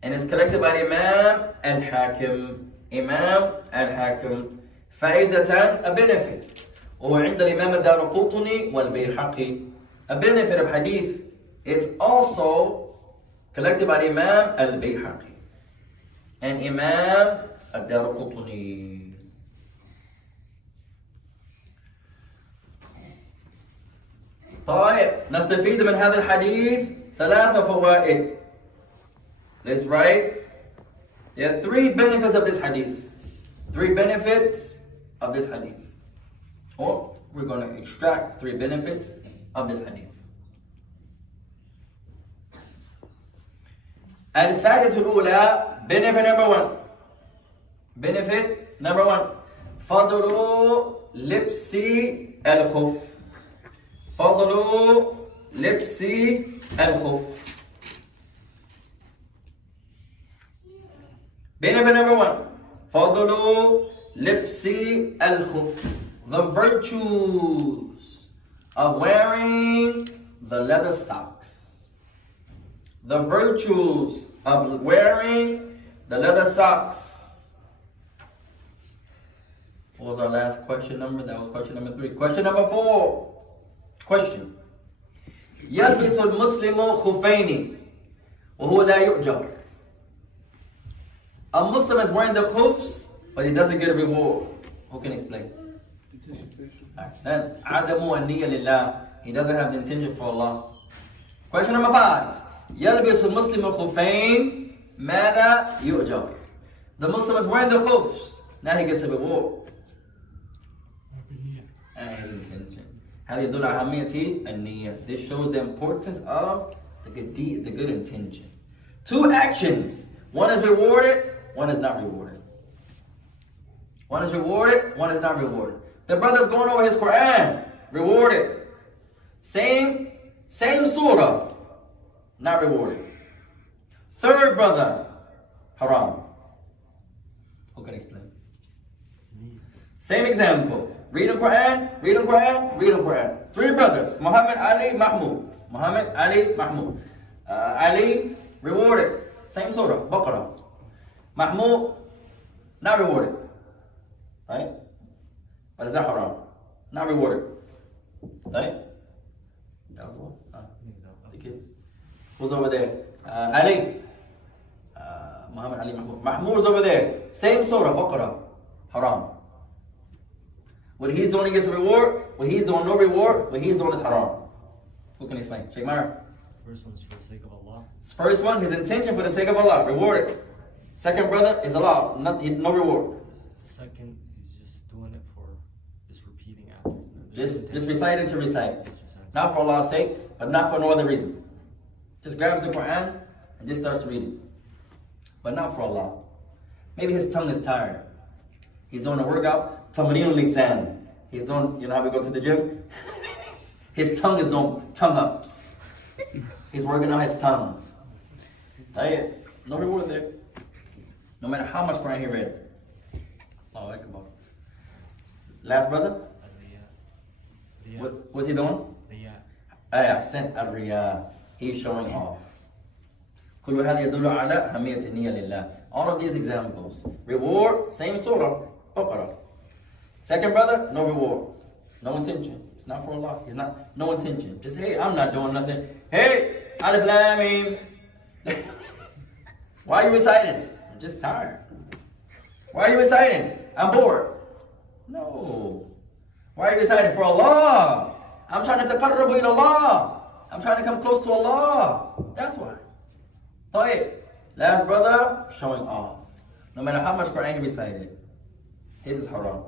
And is collected by Imam Al-Hakim. Imam Al-Hakim. Faidatan, a benefit. وعند الإمام الدارقطني والبيهقي. A benefit of hadith, it's also collected by the Imam Al-Bayhaqi and Imam Al-Darqutni. طيب نستفيد من هذا الحديث 3 فوائد. Let's write. There are 3 benefits of this hadith. 3 benefits of this hadith. Or we're going to extract 3 benefits of this hadith. الفائدة الأولى, benefit number 1. Benefit number 1. فضل لبس الخف. فضل لبس الخف. Benefit number 1. فضل لبس الخف. The virtues of wearing the leather socks. The virtues of wearing the leather socks. What was our last question number? That was question number 3. Question number 4. Question. يلبس المسلم خفين وهو لا يؤجر. A Muslim is wearing the khufs, but he doesn't get a reward. Who can explain? Ahsan. عدم النية لله. He doesn't have the intention for Allah. Question number 5. يلبس المسلم خفين ماذا يؤجر. The Muslim is wearing the khufs. Now he gets a reward. And his intention. هذا يدل على أهمية النية. This shows the importance of the good deed, the good intention. 2 actions. One is rewarded, one is not rewarded. One is rewarded, one is not rewarded. The brother's going over his Quran, rewarded. Same surah, not rewarded. Third brother, haram. Who can explain? Same example. Read the Quran, read the Quran, read the Quran. 3 brothers, Muhammad, Ali, Mahmud. Muhammad, Ali, Mahmud. Ali, rewarded. Same surah, Baqarah. Mahmud, not rewarded. Right? But it's not haram. Not rewarded. Right? That was the one. The kids. Who's over there? Ali. Muhammad, Ali, Mahmud. Mahmud's over there. Same surah, Baqarah. Haram. What he's doing gets a reward. What he's doing, no reward. What he's doing is haram. Who can explain? Sheikh Mara. First one's for the sake of Allah. First one, his intention for the sake of Allah, rewarded. Second brother is Allah, no reward. Second, he's just doing it for just repeating after. Just reciting to recite. Not for Allah's sake, but not for no other reason. Just grabs the Quran and just starts reading. But not for Allah. Maybe his tongue is tired. He's doing a workout, tamreen lisan. He's doing, you know how we go to the gym? His tongue is doing tongue ups. He's working on his tongue. No reward there. No matter how much Quran he read. Oh, come on. Last brother? What's he doing? Ahsan al-riya. He's showing off. كل هذا يدل على أهمية النية لله. All of these examples. Reward, same surah, Baqarah. Second brother, no reward. No intention. It's not for Allah. He's not, no intention. Just, hey, I'm not doing nothing. Hey, Alif Lam Mim. Why are you reciting? I'm just tired. Why are you reciting? I'm bored. No. Why are you reciting? For Allah. I'm trying to taqarrabu ila Allah. I'm trying to come close to Allah. That's why. طيب. Last brother, showing off. No matter how much Quran he recited, his is haram.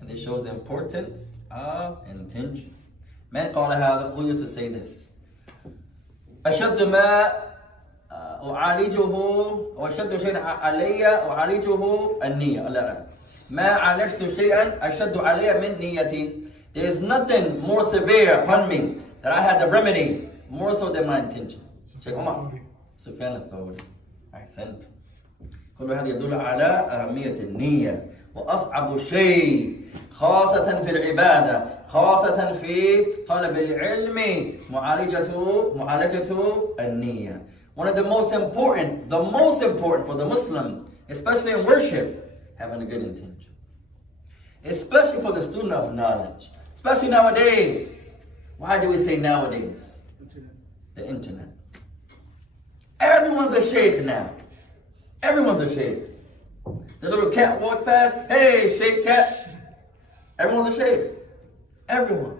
And this shows the importance of intention. Man قال هذا, who used to say this? أشد ما أعالجه وأشد شيء علي أعالجه النية. لا. ما عالجت شيئا أشد علي من نيتي. There is nothing more severe upon me that I had the remedy more so than my intention. Sheikh Umar. سفيان الثوري. أحسنت. كل هذا يدل على أهمية النية وأصعب شيء خاصة في العبادة خاصة في طلب العلم معالجة النية. One of the most important for the Muslim, especially in worship, having a good intention. Especially for the student of knowledge. Especially nowadays. Why do we say nowadays? The internet. Everyone's a sheikh now. Everyone's a sheikh. The little cat walks past, hey, sheikh cat. Everyone's a sheikh. Everyone.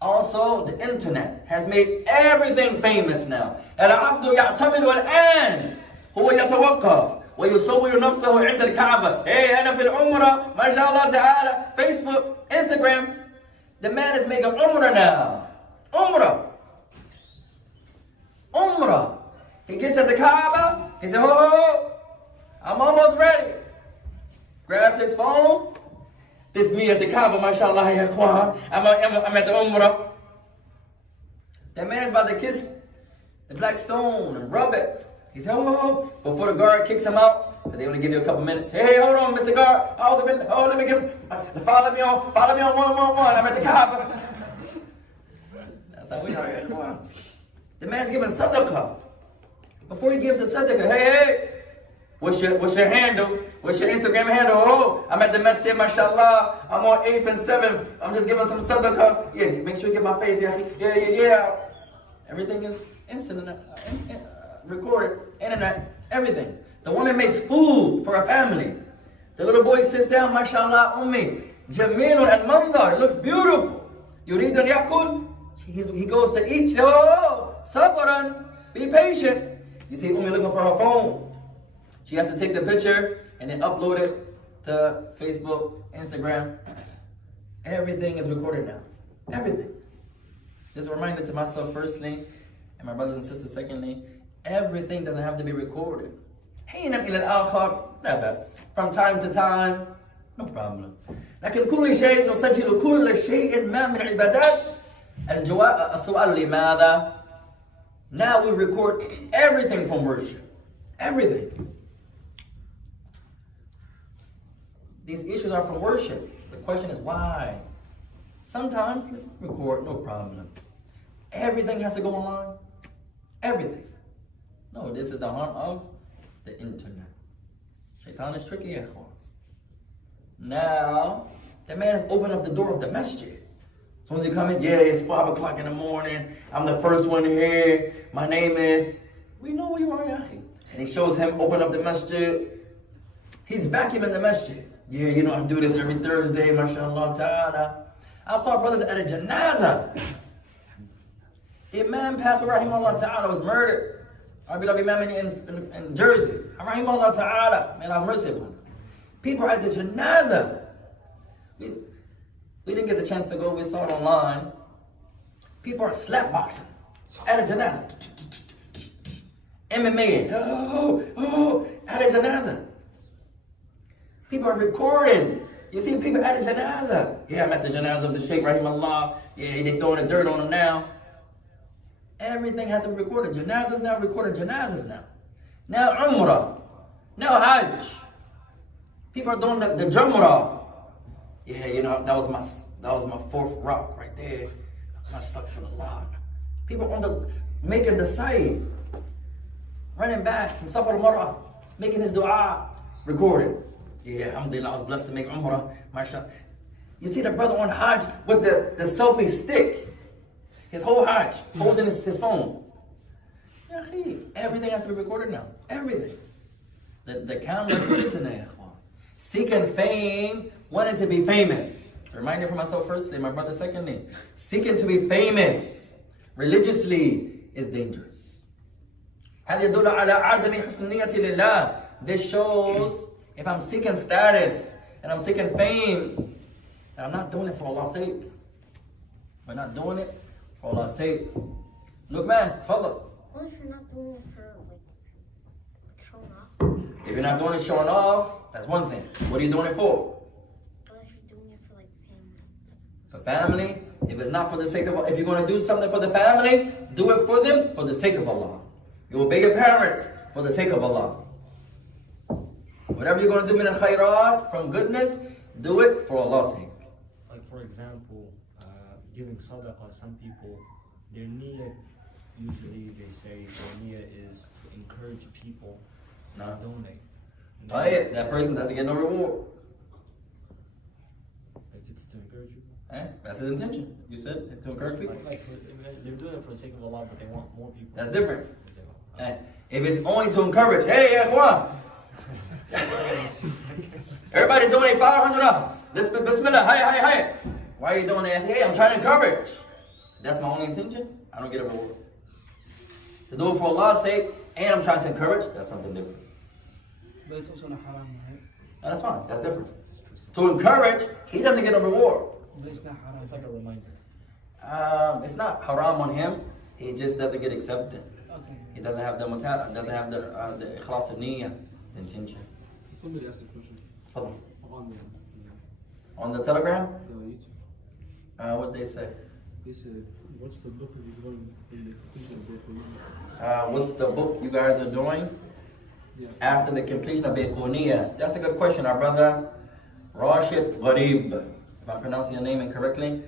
Also, the internet has made everything famous now. العبد يعتمد الآن هو يتوقف ويصور نفسه عند الكعبة. Hey, أنا في العمرة ما شاء الله تعالى. Facebook, Instagram. The man is making umrah now. Umrah. Umrah. He gets at the Kaaba. He says, oh, I'm almost ready. Grabs his phone. This me at the Kaaba, mashallah, ya ikhwan. I'm at the Umrah. That man is about to kiss the black stone and rub it. He said, oh, before the guard kicks him out, because they only give you a couple minutes. Hey, hold on, Mr. Guard. Oh, let me get, follow me on 111. I'm at the Kaaba. That's how we are, ya ikhwan. The man's giving sadaqah. Before he gives the sadaqah, hey, what's your handle? What's your Instagram handle? Oh, I'm at the masjid, mashallah. I'm on 8th and 7th. I'm just giving some sadaqah. Yeah, make sure you get my face. Yeah. Everything is instant, recorded, internet, everything. The woman makes food for her family. The little boy sits down, mashallah, ummi. Jamil al-mandar, it looks beautiful. Yurid al-yakul, he goes to eat. She says, oh, sabran, be patient. You see ummi looking for her phone. She has to take the picture and then upload it to Facebook, Instagram. Everything is recorded now. Everything. Just a reminder to myself firstly, and my brothers and sisters secondly, everything doesn't have to be recorded. From time to time, no problem. لكن كل شيء نسجل كل شيء ما من عبادات السؤال لماذا؟ Now we record everything from worship. Everything. These issues are from worship. The question is why? Sometimes let's record, no problem. Everything has to go online. Everything. No, this is the harm of the internet. Shaitan is tricky, ikhwan. Now, the man has opened up the door of the masjid. As soon as he come in, yeah, it's 5 o'clock in the morning. I'm the first one here. My name is, we know who you are, yahi. And he shows him open up the masjid. He's vacuuming the masjid. Yeah, you know, I do this every Thursday, mashallah ta'ala. I saw brothers at a janazah. Imam passed away, rahimahullah ta'ala, was murdered. Our beloved Imam in Jersey. Rahimahullah ta'ala, may Allah have mercy upon him. People are at the janazah. We didn't get the chance to go, we saw it online. People are slapboxing at a janazah. MMA, at a janazah. People are recording. You see people at the janazah. Yeah, I'm at the janazah of the Shaykh rahimahullah. Yeah, they throwing the dirt on him now. Everything has to be recorded. Janazahs now recorded janazahs now. Now Umrah. Now Hajj. People are doing the Jumrah. Yeah, you know, that was my fourth rock right there. I'm stuck for the lot. People are making the sa'i, running back from Safar al-Mar'ah, making his dua, recorded. Yeah, alhamdulillah, I was blessed to make Umrah, mashallah. You see the brother on Hajj with the selfie stick. His whole Hajj, holding his phone. Everything has to be recorded now. Everything. The camera is the internet. Seeking fame, wanting to be famous. It's a reminder for myself firstly, my brother secondly. Seeking to be famous religiously is dangerous. This shows if I'm seeking status and I'm seeking fame, and I'm not doing it for Allah's sake. We're not doing it for Allah's sake. Look, man, follow. What if you're not doing it for like showing off? If you're not doing it showing off, that's one thing. What are you doing it for? What if you're doing it for like family? For family? If it's not for the sake of Allah, if you're going to do something for the family, do it for them for the sake of Allah. You obey your parents for the sake of Allah. Whatever you're going to do min al-khairat, from goodness, do it for Allah's sake. Like for example, giving sadaqah, some people, their niyyah, usually they say their niyyah is to encourage people to donate. That person doesn't get no reward. It's to encourage people. That's his intention. You said to encourage people. They're doing it for the sake of Allah, but they want more people. That's different. If it's only to encourage, hey, ikhwan, everybody donate $500. Bismillah, hi. Why are you doing that? Hey, I'm trying to encourage. That's my only intention. I don't get a reward. To do it for Allah's sake, and I'm trying to encourage, that's something different. But it's also not haram, right? That's fine. That's different. To encourage, he doesn't get a reward. But it's not haram. It's like a reminder. It's not haram on him. He just doesn't get accepted. Okay. He doesn't have the ikhlas of niyyah, the intention. Somebody asked a question. Hold On on the Telegram, the YouTube. what they say? They said, what's the book of you going in the completion of Bayquuniyyah? What's the book you guys are doing after the completion of Bayquuniyyah? That's a good question, our brother Rashid Gharib. If I'm pronouncing your name incorrectly,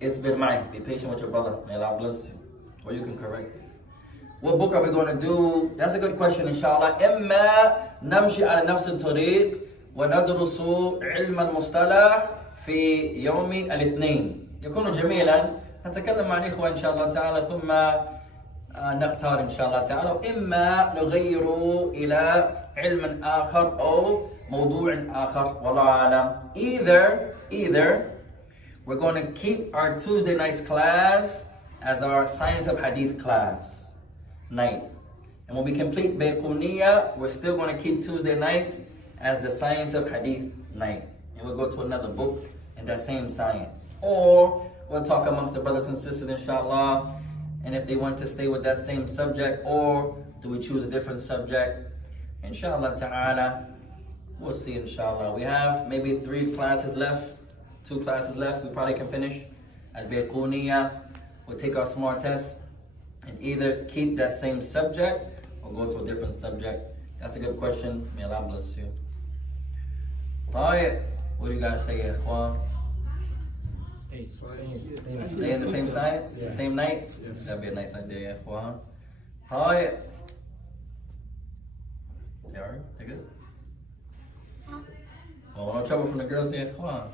Isbir Ma'i. Be patient with your brother. May Allah bless you. Or you can correct. What book are we going to do? That's a good question, inshallah. إما نمشي على نفس الطريق وندرس علم المصطلح في يوم الاثنين. يكون جميلا. نتكلم مع الإخوة إن شاء الله تعالى ثم نختار إن شاء الله تعالى. وإما نغير إلى علم آخر أو موضوع آخر. والله أعلم. Either we're going to keep our Tuesday night's class as our Science of Hadith class night. And when we complete Bayquuniyyah, we're still going to keep Tuesday nights as the Science of Hadith night. And we'll go to another book in that same science. Or we'll talk amongst the brothers and sisters, inshallah. And if they want to stay with that same subject, or do we choose a different subject? Inshallah ta'ala, we'll see, inshallah. We have maybe 3 classes left, 2 classes left. We probably can finish at Bayquuniyyah. We'll take our smart test and either keep that same subject or go to a different subject. That's a good question. May Allah bless you. Alright, what do you guys say, ikhwan? Stay in the same science? Yeah. Same night? Yes. That'd be a nice idea, ikhwan. Alright. They are? They good? Oh, no trouble from the girls there, ikhwan.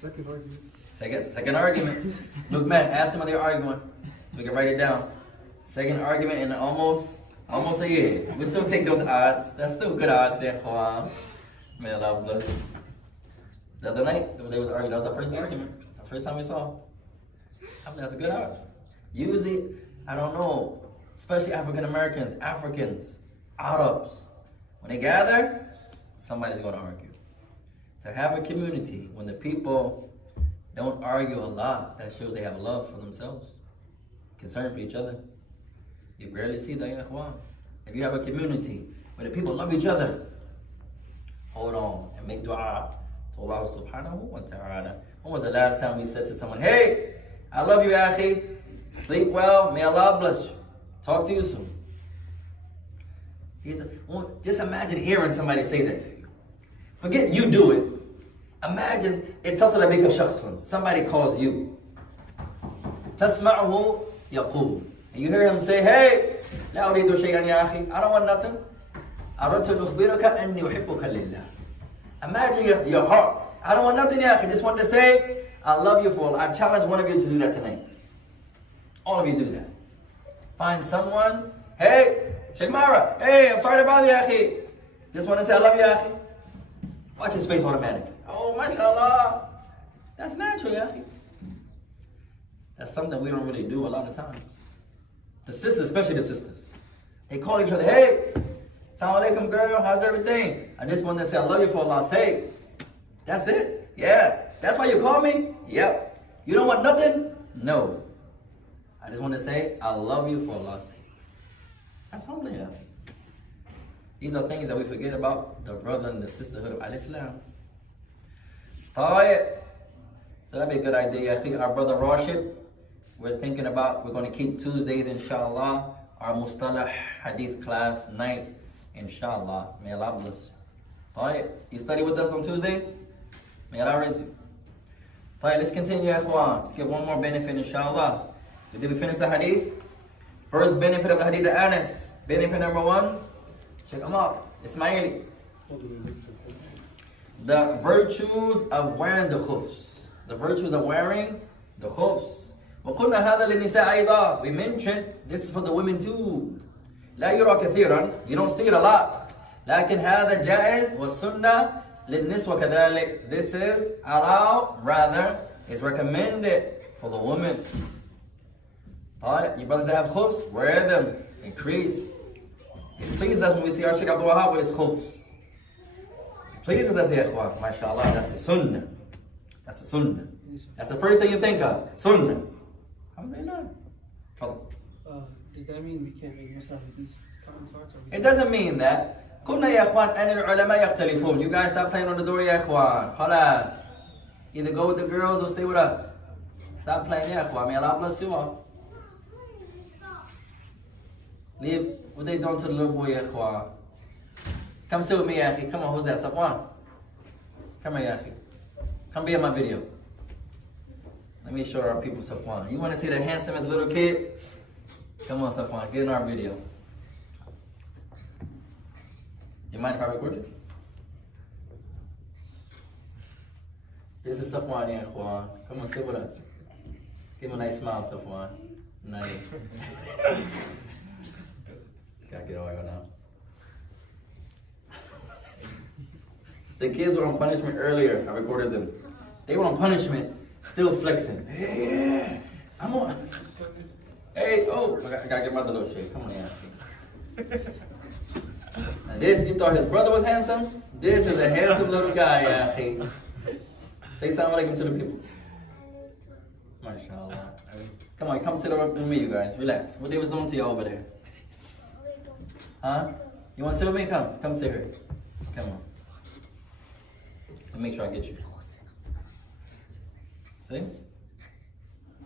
Second argument. Second argument. Look, man, ask them what they're arguing so we can write it down. Second argument in almost a year. We still take those odds. That's still good odds, yeah. May Allah bless. The other night, they was arguing. That was the first argument. The first time we saw. That's a good odds. Usually, I don't know, especially African Americans, Africans, Arabs, when they gather, somebody's going to argue. To have a community when the people don't argue a lot, that shows they have love for themselves, concern for each other. You rarely see that, ya ikhwan. If you have a community where the people love each other, hold on and make dua to Allah subhanahu wa ta'ala. When was the last time we said to someone, hey, I love you, akhi, sleep well, may Allah bless you, talk to you soon. Just imagine hearing somebody say that to you. Forget you do it. Imagine اتصل بك شخص. Somebody calls you. تسمعه يقول. And you hear him say, hey, لا أريد شيئا يا أخي. I don't want nothing. أردت أن أخبرك أني أحبك لله. Imagine your heart. I don't want nothing يا أخي. Just want to say, I love you for Allah. I challenge one of you to do that tonight. All of you do that. Find someone. Hey, Sheikh Mara. Hey, I'm sorry to bother you, ya akhi. Just want to say I love you, ya akhi. Watch his face automatically. Oh, mashallah. That's natural, ya akhi. That's something we don't really do a lot of times. The sisters, especially the sisters, they call each other, hey, Assalamu alaikum, girl, how's everything? I just want to say I love you for Allah's sake. That's it? Yeah. That's why you call me? Yep. You don't want nothing? No. I just want to say I love you for Allah's sake. That's humbling, ya. These are things that we forget about the brother and the sisterhood of Al-Salaam. So that'd be a good idea. I think our brother Rashid, we're thinking about, we're going to keep Tuesdays, inshallah, our Mustalah Hadith class night, inshallah. May Allah bless you. You study with us on Tuesdays? May Allah raise you. Let's continue, ikhwan. Let's give one more benefit, inshallah. Did we finish the Hadith? First benefit of the Hadith of Anas. Benefit number 1. Check them out. Ismaili. The virtues of wearing the khufs. the virtues of wearing the khufs. وقلنا هذا للنساء أيضا. We mentioned this is for the women too. لا يرى كثيرا. You don't see it a lot. لكن هذا جائز والسنة للنسوة كذلك. This is allowed, rather, is recommended for the women. Alright, you brothers that have khufs, wear them. Increase. It pleases us when we see our Shaykh Abdul Wahab with his khufs. It pleases us, ya ikhwan. MashaAllah, that's the sunnah. That's the sunnah. That's the first thing you think of. Sunnah. Alhamdulillah. Does that mean we can't make musaf with these cotton socks? It doesn't mean that. كنا يا اخوان أن العلماء يختلفون. You guys stop playing on the door يا اخوان. خلاص. Either go with the girls or stay with us. Stop playing يا اخوان. May Allah bless you all. Leave what they done to the little boy يا اخوان. Come sit with me يا أخي. Come on, who's that? Safwan. Come here يا أخي. Come be in my video. Let me show our people Safwan. You want to see the handsomest little kid? Come on, Safwan, get in our video. You mind if I record you? This is Safwan, yeah, Juan. Come on, sit with us. Give him a nice smile, Safwan. Nice. Gotta get oil now. The kids were on punishment earlier. I recorded them. They were on punishment, still flexing. Hey, I'm on. Hey, oh, I gotta get my little shake. Come on, yeah. Now this, you thought his brother was handsome? This is a handsome little guy, yeah. Say salam alaikum to the people. MashaAllah. Come on, come sit up with me, you guys. Relax. What they was doing to you over there? Huh? You want to sit with me? Come sit here. Come on. Let me make sure I get you. See? You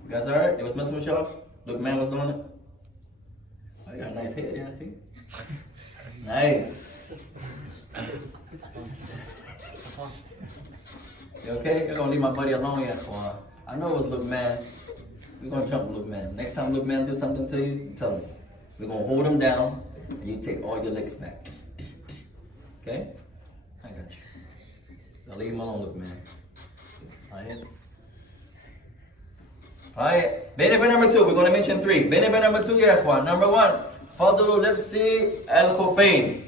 guys alright? It was messing with y'all? Look, man was doing it. Oh, you got a nice head, yeah, I think. Nice. You okay? You're gonna leave my buddy alone yet for a while. I know it was Look Man. We're gonna jump Look Man. Next time Look Man do something to you, tell us. We're gonna hold him down and you take all your licks back. Okay? I got you. I'll leave him alone, Look Man. Alright? Alright, benefit number 2, we're going to mention 3. Benefit number 2, ya ikhwan. Number 1, Fadlu Libsi Al-Khufayn.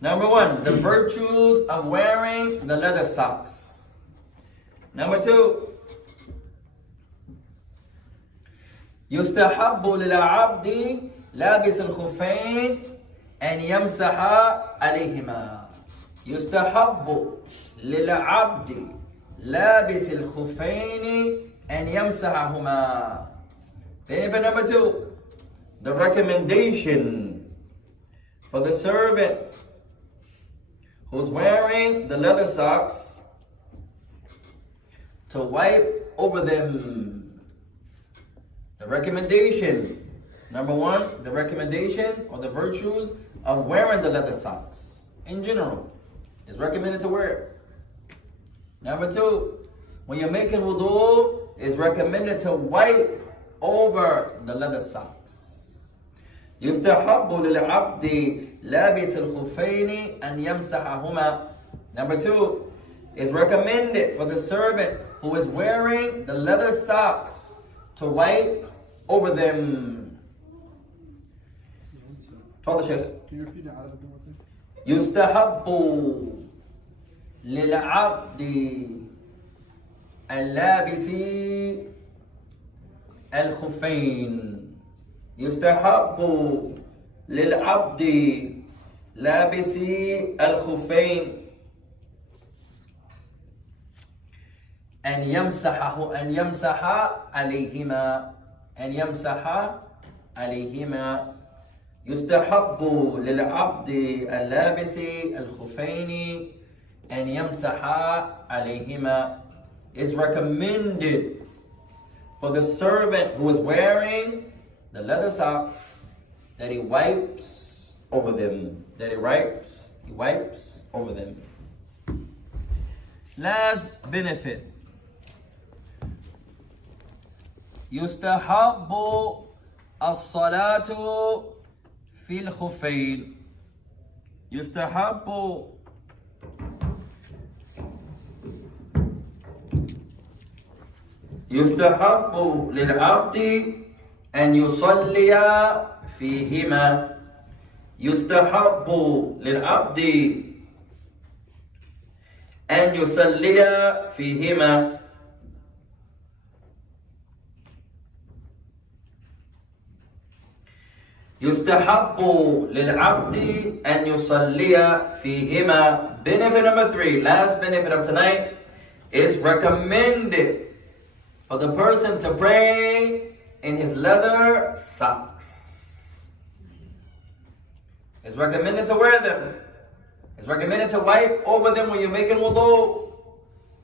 Number 1, the virtues of wearing the leather socks. Number 2, يستحب للعبد لابس الخفين أن يمسح عليهما. يستحب للعبد لابس الخفين أن يمسحهما. Benefit number 2, the recommendation for the servant who's wearing the leather socks to wipe over them. The recommendation, number 1, the recommendation or the virtues of wearing the leather socks in general is recommended to wear. Number 2, when you're making wudu, it's recommended to wipe over the leather socks. يستحب للعبد لابس الخفين أن يمسحهما. Number 2, it's recommended for the servant who is wearing the leather socks to wipe over them. تفضل شيخ. Can you repeat it out of the one thing? يستحب للعبد اللابس الخفين. يستحب للعبد لابس الخفين أن يمسح عليهما. أن يمسح عليهما. يستحب للعبد اللابس الخفين أن يمسح عليهما. Is recommended for the servant who is wearing the leather socks that he wipes over them. That he wipes over them. Last benefit. يستحب الصلاة في الخفين. يستحب يستحب للعبد أن يصلي فيهما. يستحب للعبد أن يصلي فيهما. يستحب للعبد أن يصلي فيهما. Benefit number 3, last benefit of tonight, is recommended for the person to pray in his leather socks. It's recommended to wear them. It's recommended to wipe over them when you're making wudu.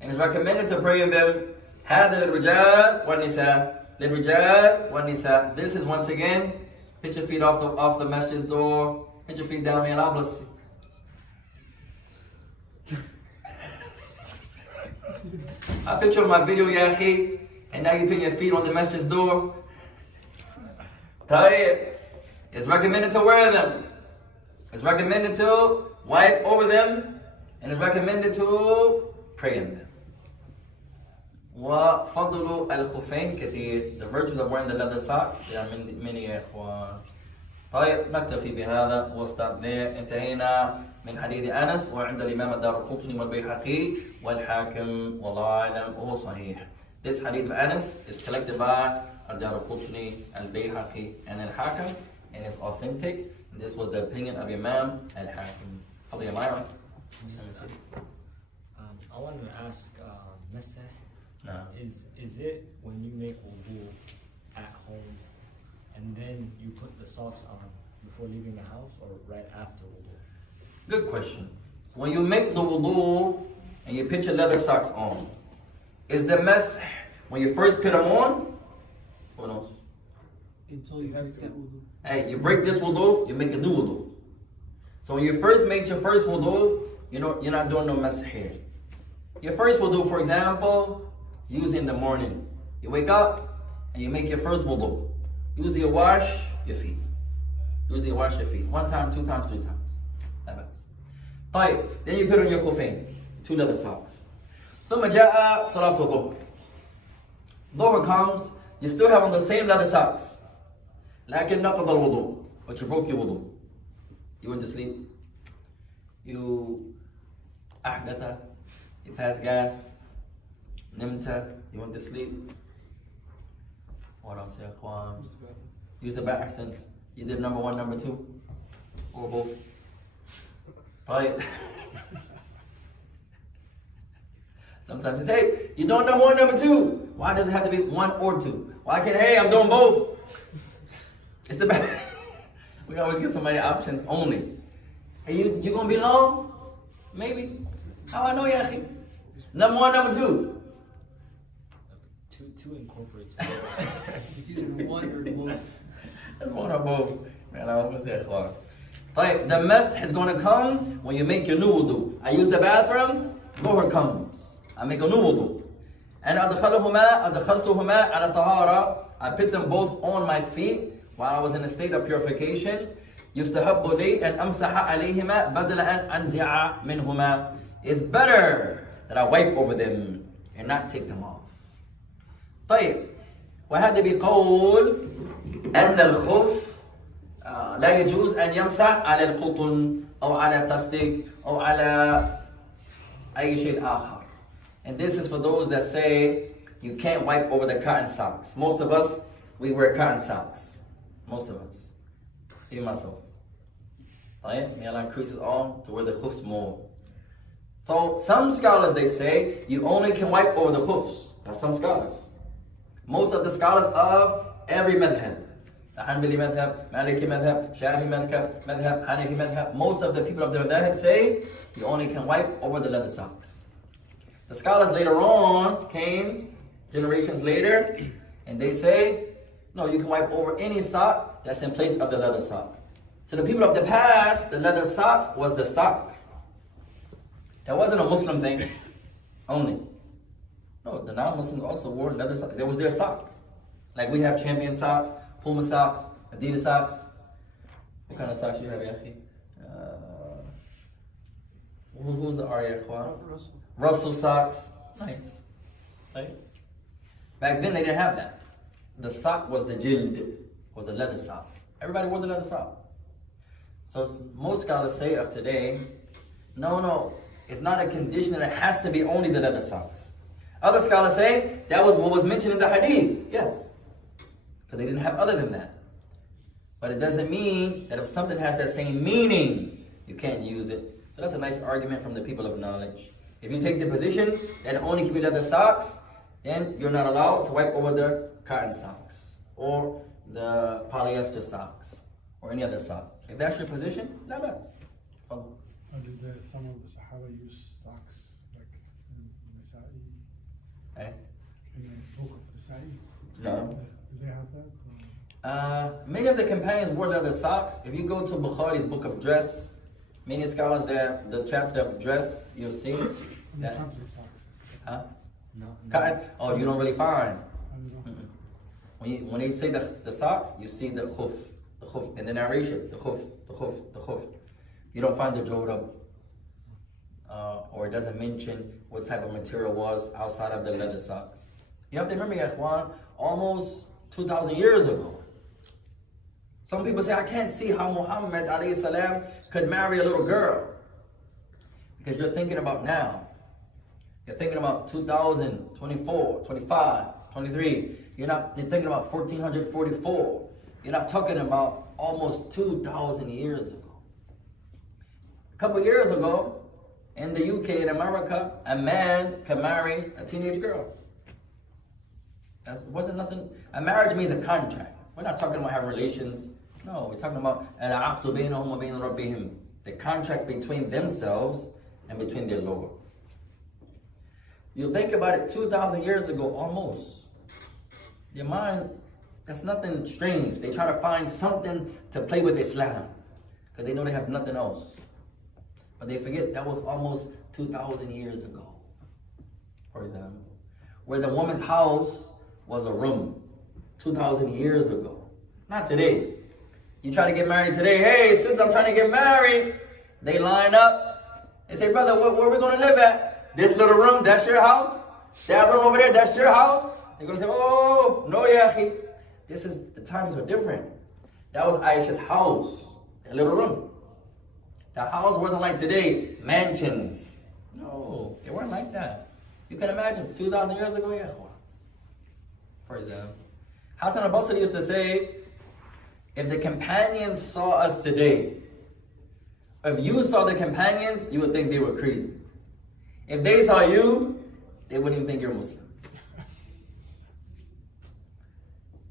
And it's recommended to pray in them. هذا للرجال والنساء. للرجال والنساء. This is once again, put your feet off the masjid's door. Put your feet down, may Allah bless you. I picture my video, ya akhi, and now you put your feet on the masjid's door. Tayyib. It's recommended to wear them. It's recommended to wipe over them, and it's recommended to pray in them. وفضل الخفين كثير. The virtues of wearing the leather socks, there are many يا إخوان. طيب نكتفي بهذا. We'll stop there. انتهينا من حديث أنس وعند الإمام الدارقطني والبيهقي والحاكم والله أعلم وهو صحيح. This hadith of Anas is collected by Al-Darqutni, Al-Bayhaqi, and Al-Hakim, and it's authentic. This was the opinion of Imam Al-Hakim. I wanted to ask, Masah, No. is it when you make wudu at home and then you put the socks on before leaving the house, or right after wudu? Good question. When you make the wudu and you put your leather socks on, is the mess when you first put them on? Who knows? Until you break that wudu. Hey, you break this wudu, you make a new wudu. So when you first make your first wudu, you're not doing no mess here. Your first wudu, for example, use in the morning. You wake up and you make your first wudu. Usually you wash your feet. Usually you wash your feet. 1 time, 2 times, 3 times. That makes. طيب. Then you put on your khuffain, 2 leather socks. ثم جاء صلاة الظهر. Dhuhr comes, you still have on the same leather socks. لكن نقض الوضوء. But you broke your wudu. You went to sleep. You أحدث. You passed gas. Nimta. You went to sleep. What else, ya ikhwan? Use the back accent. You did number 1, number 2, or both. Right. Sometimes you say, you doing number 1, number 2. Why does it have to be 1 or 2? Why can't, hey, I'm doing both? It's the back. We always get so many options only. Hey, you gonna be long? Maybe. How I know, Yahi? Number 1, number 2. Two incorporates. It's either 1 or both. That's 1 or both. Man, I almost said ikhwan. Right, the mess is going to come when you make your new wudu. I use the bathroom, Dhuhr comes. I make a new wudu. And أدخلتهما على طهارة. I put them both on my feet while I was in a state of purification. يستحب لي أن أمسح عليهما بدل أن أنزع منهما. It's better that I wipe over them and not take them off. طيب. وهذا بقول أن الخف لا يجوز أن يمسح على القطن أو على البلاستيك أو على أي شيء آخر. And this is for those that say you can't wipe over the cotton socks. Most of us, we wear cotton socks. Most of us. Even myself. May Allah increase us all to wear the khufs more. So some scholars, they say you only can wipe over the khufs. That's some scholars. Most of the scholars of every madhab. The Hanbali madhab, Maliki madhab, Shafi madhab, Hanafi madhab. Most of the people of the madhab say you only can wipe over the leather socks. The scholars later on came, generations later, and they say, no, you can wipe over any sock that's in place of the leather sock. To the people of the past, the leather sock was the sock. That wasn't a Muslim thing only. No, the non-Muslims also wore leather socks. That was their sock. Like we have Champion socks, Puma socks, Adidas socks. What kind of socks you have, Yahi? Who's the Arya Ikhwan? Russell socks. Nice. Right? Back then they didn't have that. The sock was the jild, was the leather sock. Everybody wore the leather sock. So most scholars say of today, no, it's not a condition that it has to be only the leather socks. Other scholars say that was what was mentioned in the hadith. Yes, because they didn't have other than that. But it doesn't mean that if something has that same meaning, you can't use it. So that's a nice argument from the people of knowledge. If you take the position that it only can be leather socks, then you're not allowed to wipe over the cotton socks or the polyester socks or any other sock. If that's your position, not bad. Follow. Did some of the Sahaba use socks like in Nasa'i? Eh? In the book of Nasa'i? No. Do they have that? Many of the companions wore leather socks. If you go to Bukhari's book of dress, many scholars there, the chapter of dress, you'll see that. Socks. Huh? No. Cotton? Oh, you don't really find. I don't know. When you say the socks, you see the khuf, in the narration, the khuf. You don't find the jorab, or it doesn't mention what type of material was outside of the leather socks. You have to remember, ya ikhwan, almost 2,000 years ago. Some people say, I can't see how Muhammad alayhi salam could marry a little girl. Because you're thinking about now. You're thinking about 2024, 25, 23. You're thinking about 1444. You're not talking about almost 2,000 years ago. A couple years ago, in the UK, in America, a man can marry a teenage girl. That wasn't nothing. A marriage means a contract. We're not talking about having relations. No, we're talking about al-aqdu baynahum wa bayn rabbihim, the contract between themselves and between their Lord. You think about it, 2,000 years ago, almost. Your mind, that's nothing strange. They try to find something to play with Islam because they know they have nothing else. But they forget that was almost 2,000 years ago, for example. Where the woman's house was a room 2,000 years ago. Not today. You try to get married today. Hey, sis, I'm trying to get married. They line up. They say, brother, where are we going to live at? This little room, that's your house? That room over there, that's your house? They're going to say, oh, no, yahi. The times are different. That was Aisha's house, that little room. The house wasn't like today, mansions. No, they weren't like that. You can imagine, 2,000 years ago, yeah. For example, Hassan al-Basri used to say, if the companions saw us today, if you saw the companions, you would think they were crazy. If they saw you, they wouldn't even think you're Muslim.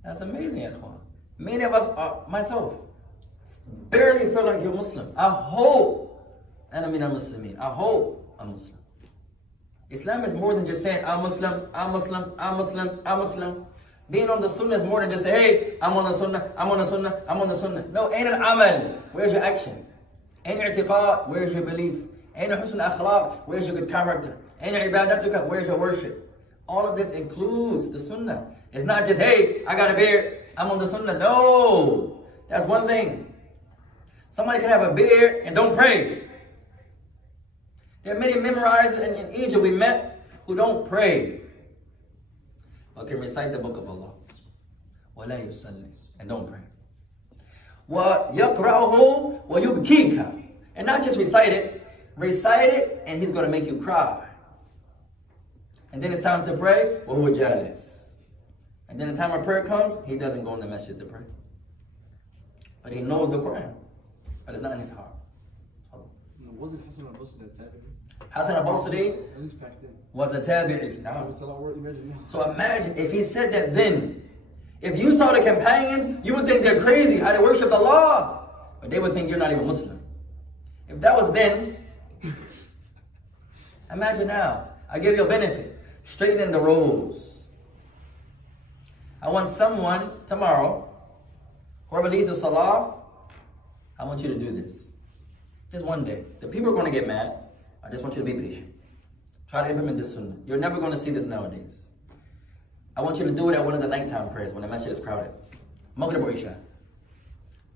That's amazing, ikhwan. Many of us, myself, barely feel like you're Muslim. I hope I'm Muslim. Islam is more than just saying, I'm Muslim, I'm Muslim, I'm Muslim, I'm Muslim. Being on the sunnah is more than just say, hey, I'm on the sunnah, I'm on the sunnah, I'm on the sunnah. No, ain't al-amal. Where's your action? Ain't i'tiqad? Where's your belief? Ain't husn akhlaq? Where's your good character? Ain't ibadatuka? Where's your worship? All of this includes the sunnah. It's not just, hey, I got a beard, I'm on the sunnah. No, that's one thing. Somebody can have a beard and don't pray. There are many memorizers in Egypt we met who don't pray, but can recite the book of Allah. وَلَا يُصَلِّي, and don't pray. وَيَقْرَأُهُ وَيُبْكِيكَ, and not just recite it and he's going to make you cry. And then it's time to pray, وَهُوَ جَالِسٌ. And then the time of prayer comes, he doesn't go in the masjid to pray. But he knows the Quran, but it's not in his heart. Wasn't Hassan al-Basri a tabi'i? Hassan al-Basri At least back then. was a tabi'i. Now, It's a lot more, imagine now. so imagine if he said that then. If you saw the companions, you would think they're crazy, how they worship Allah. But they would think you're not even Muslim. If that was then, imagine now. I give you a benefit. Straighten in the rows. I want someone tomorrow, whoever leads the salah, I want you to do this. Just one day. The people are going to get mad. I just want you to be patient. Try to implement this sunnah. You're never going to see this nowadays. I want you to do it at one of the nighttime prayers when the masjid is crowded. Maghrib or Isha.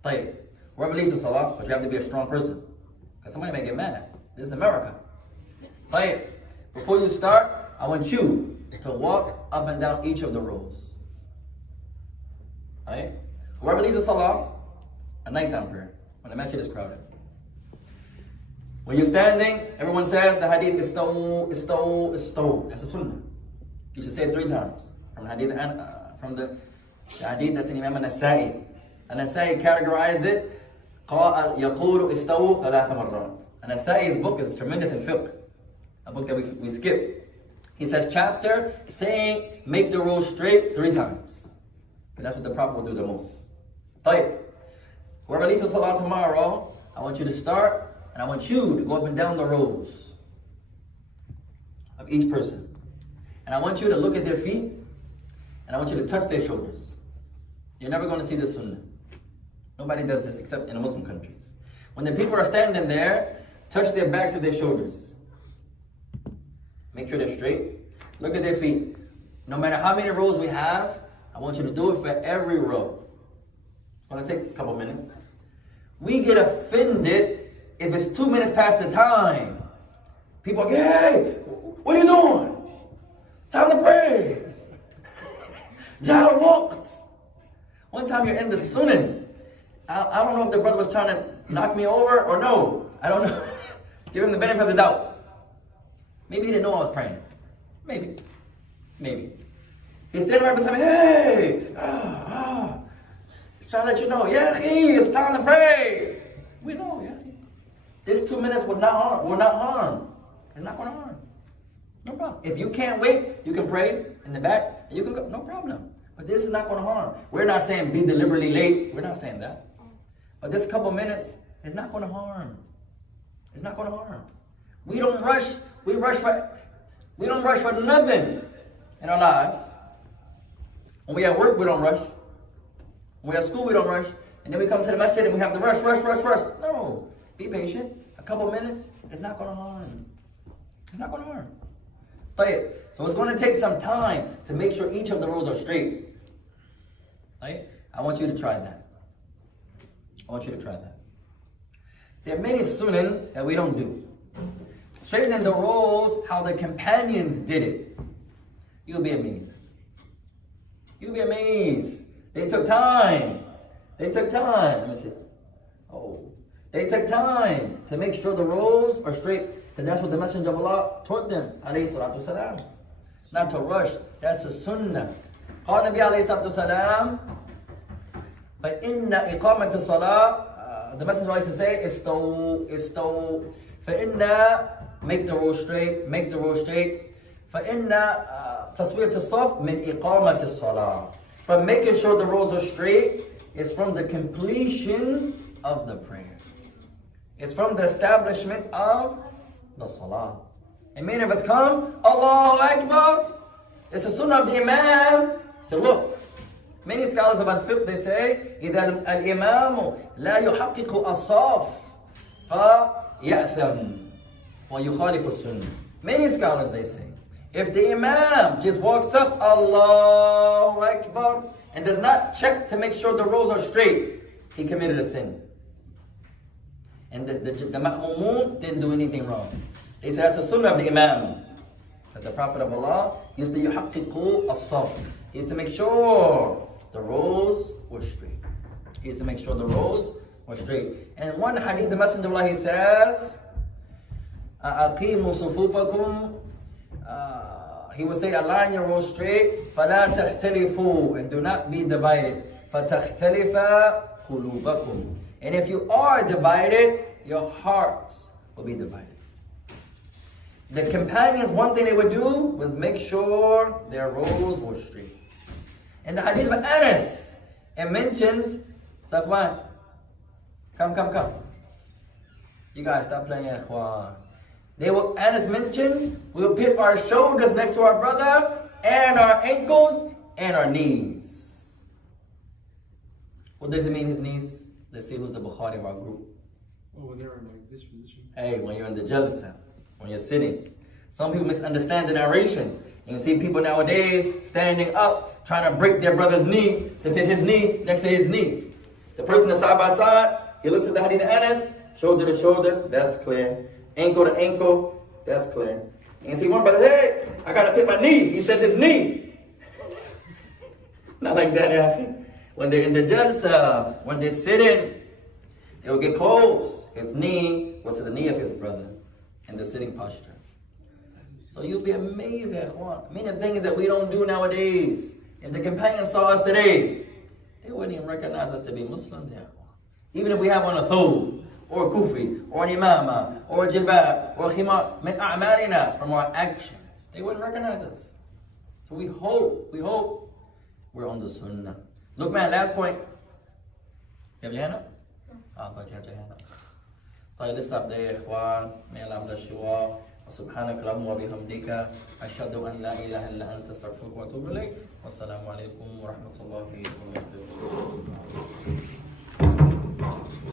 Tayyib. Whoever leads the salah, but you have to be a strong person. Because somebody may get mad. This is America. Tayyib. Before you start, I want you to walk up and down each of the rows. Right? Whoever leads the salah, a nighttime prayer, when the masjid is crowded. When you're standing, everyone says the hadith istaw, istaw, istaw. That's a sunnah. You should say it 3 times. From the hadith that's in Imaam An-Nasai. An-Nasai categorized it. يقول استووا 3 مرات. An-Nasai's book is tremendous in fiqh. A book that we skip. He says chapter saying make the rows straight 3 times. And that's what the Prophet will do the most. طيب. Whoever leads the salah tomorrow, I want you to start and I want you to go up and down the rows of each person. And I want you to look at their feet and I want you to touch their shoulders. You're never going to see this sunnah. Nobody does this except in the Muslim countries. When the people are standing there, touch their backs to their shoulders. Make sure they're straight. Look at their feet. No matter how many rows we have, I want you to do it for every row. It's going to take a couple minutes. We get offended if it's 2 minutes past the time. People are like, hey, what are you doing? Time to pray. Jah walked. One time you're in the sunnah. I don't know if the brother was trying to knock me over or no. I don't know. Give him the benefit of the doubt. Maybe he didn't know I was praying. Maybe. He's standing right beside me. Hey! He's trying to let you know. Yeah, it's time to pray. We know, yeah. This 2 minutes will not harm. It's not going to harm. No problem. If you can't wait, you can pray in the back. And you can go. No problem. But this is not going to harm. We're not saying be deliberately late. We're not saying that. But this couple minutes is not going to harm. It's not going to harm. We don't rush. We don't rush for nothing in our lives. When we at work, we don't rush. When we at school, we don't rush. And then we come to the masjid and we have to rush. No. Be patient. A couple minutes, it's not going to harm. It's not going to harm. Right? So it's going to take some time to make sure each of the rows are straight. Right? I want you to try that. There are many sunan that we don't do. Straightening the rows how the companions did it. You'll be amazed. They took time. Let me see. They took time to make sure the rows are straight. Because that's what the Messenger of Allah taught them, alayhi salatu salam. Not to rush. That's the sunnah. قال النبي عليه الصلاة والسلام فإن إقامة الصلاة, the Messenger used to say, استو فإن, make the row straight. فإن تصوية الصف من إقامة الصلاة. From making sure the rows are straight is from the completion of the prayer. It's from the establishment of the salah. And many of us come, Allahu Akbar. It's a sunnah of the Imam to look. Many scholars of al-fiqh, they say, إِذَا الْإِمَامُ لَا يُحَقِّقُ الصَّافِ فَيَأْثَمْ وَيُخَالِفُ السُّنَّةِ. Many scholars, they say, if the Imam just walks up, Allahu Akbar, and does not check to make sure the rows are straight, he committed a sin. And the ma'mumun didn't do anything wrong. They say that's the sunnah of the Imam. But the Prophet of Allah used to yuhaqqiqu as-saf. He used to make sure the rows were straight. And one hadith, the Messenger of Allah, he says, أَقِيمُوا صُفُوفَكُمْ, he would say, align your rows straight, فَلَا تَخْتَلِفُوا, and do not be divided, فَتَخْتَلِفَ قُلُوبَكُمْ. And if you are divided, your hearts will be divided. The companions, one thing they would do was make sure their rows were straight. In the hadith of Anas, it mentions, Safwan, come. You guys stop playing Ikhwan. Anas mentions, we will put our shoulders next to our brother, and our ankles, and our knees. What does it mean, his knees? Let's see who's the Bukhari of our group. When they're in like this position. Hey, when you're in the jalsa, when you're sitting. Some people misunderstand the narrations. You see people nowadays standing up, trying to break their brother's knee to put his knee next to his knee. The person is side by side, he looks at the hadith of Anas, shoulder to shoulder, that's clear. Ankle to ankle, that's clear. And you see one brother, hey, I gotta put my knee. He said his knee. Not like that, ya. When they're in the jalsa, when they're sitting, they'll get close. His knee was to the knee of his brother in the sitting posture. So you'll be amazed, ikhwan. I mean, the thing is that we don't do nowadays. If the companions saw us today, they wouldn't even recognize us to be Muslims, ikhwan. Even if we have on a thawb, or a kufi, or an imama, or a jilbab, or a khimar, min a'malina, from our actions, they wouldn't recognize us. So we hope we're on the sunnah. Look, man, last point. You have your hand up? Oh, but you have your hand up. طيب, let's stop there, ikhwan. May Allah bless you all. سبحانك اللهم وبحمدك أشهد أن لا إله إلا أنت أستغفرك وأتوب إليك والسلام عليكم ورحمة الله وبركاته.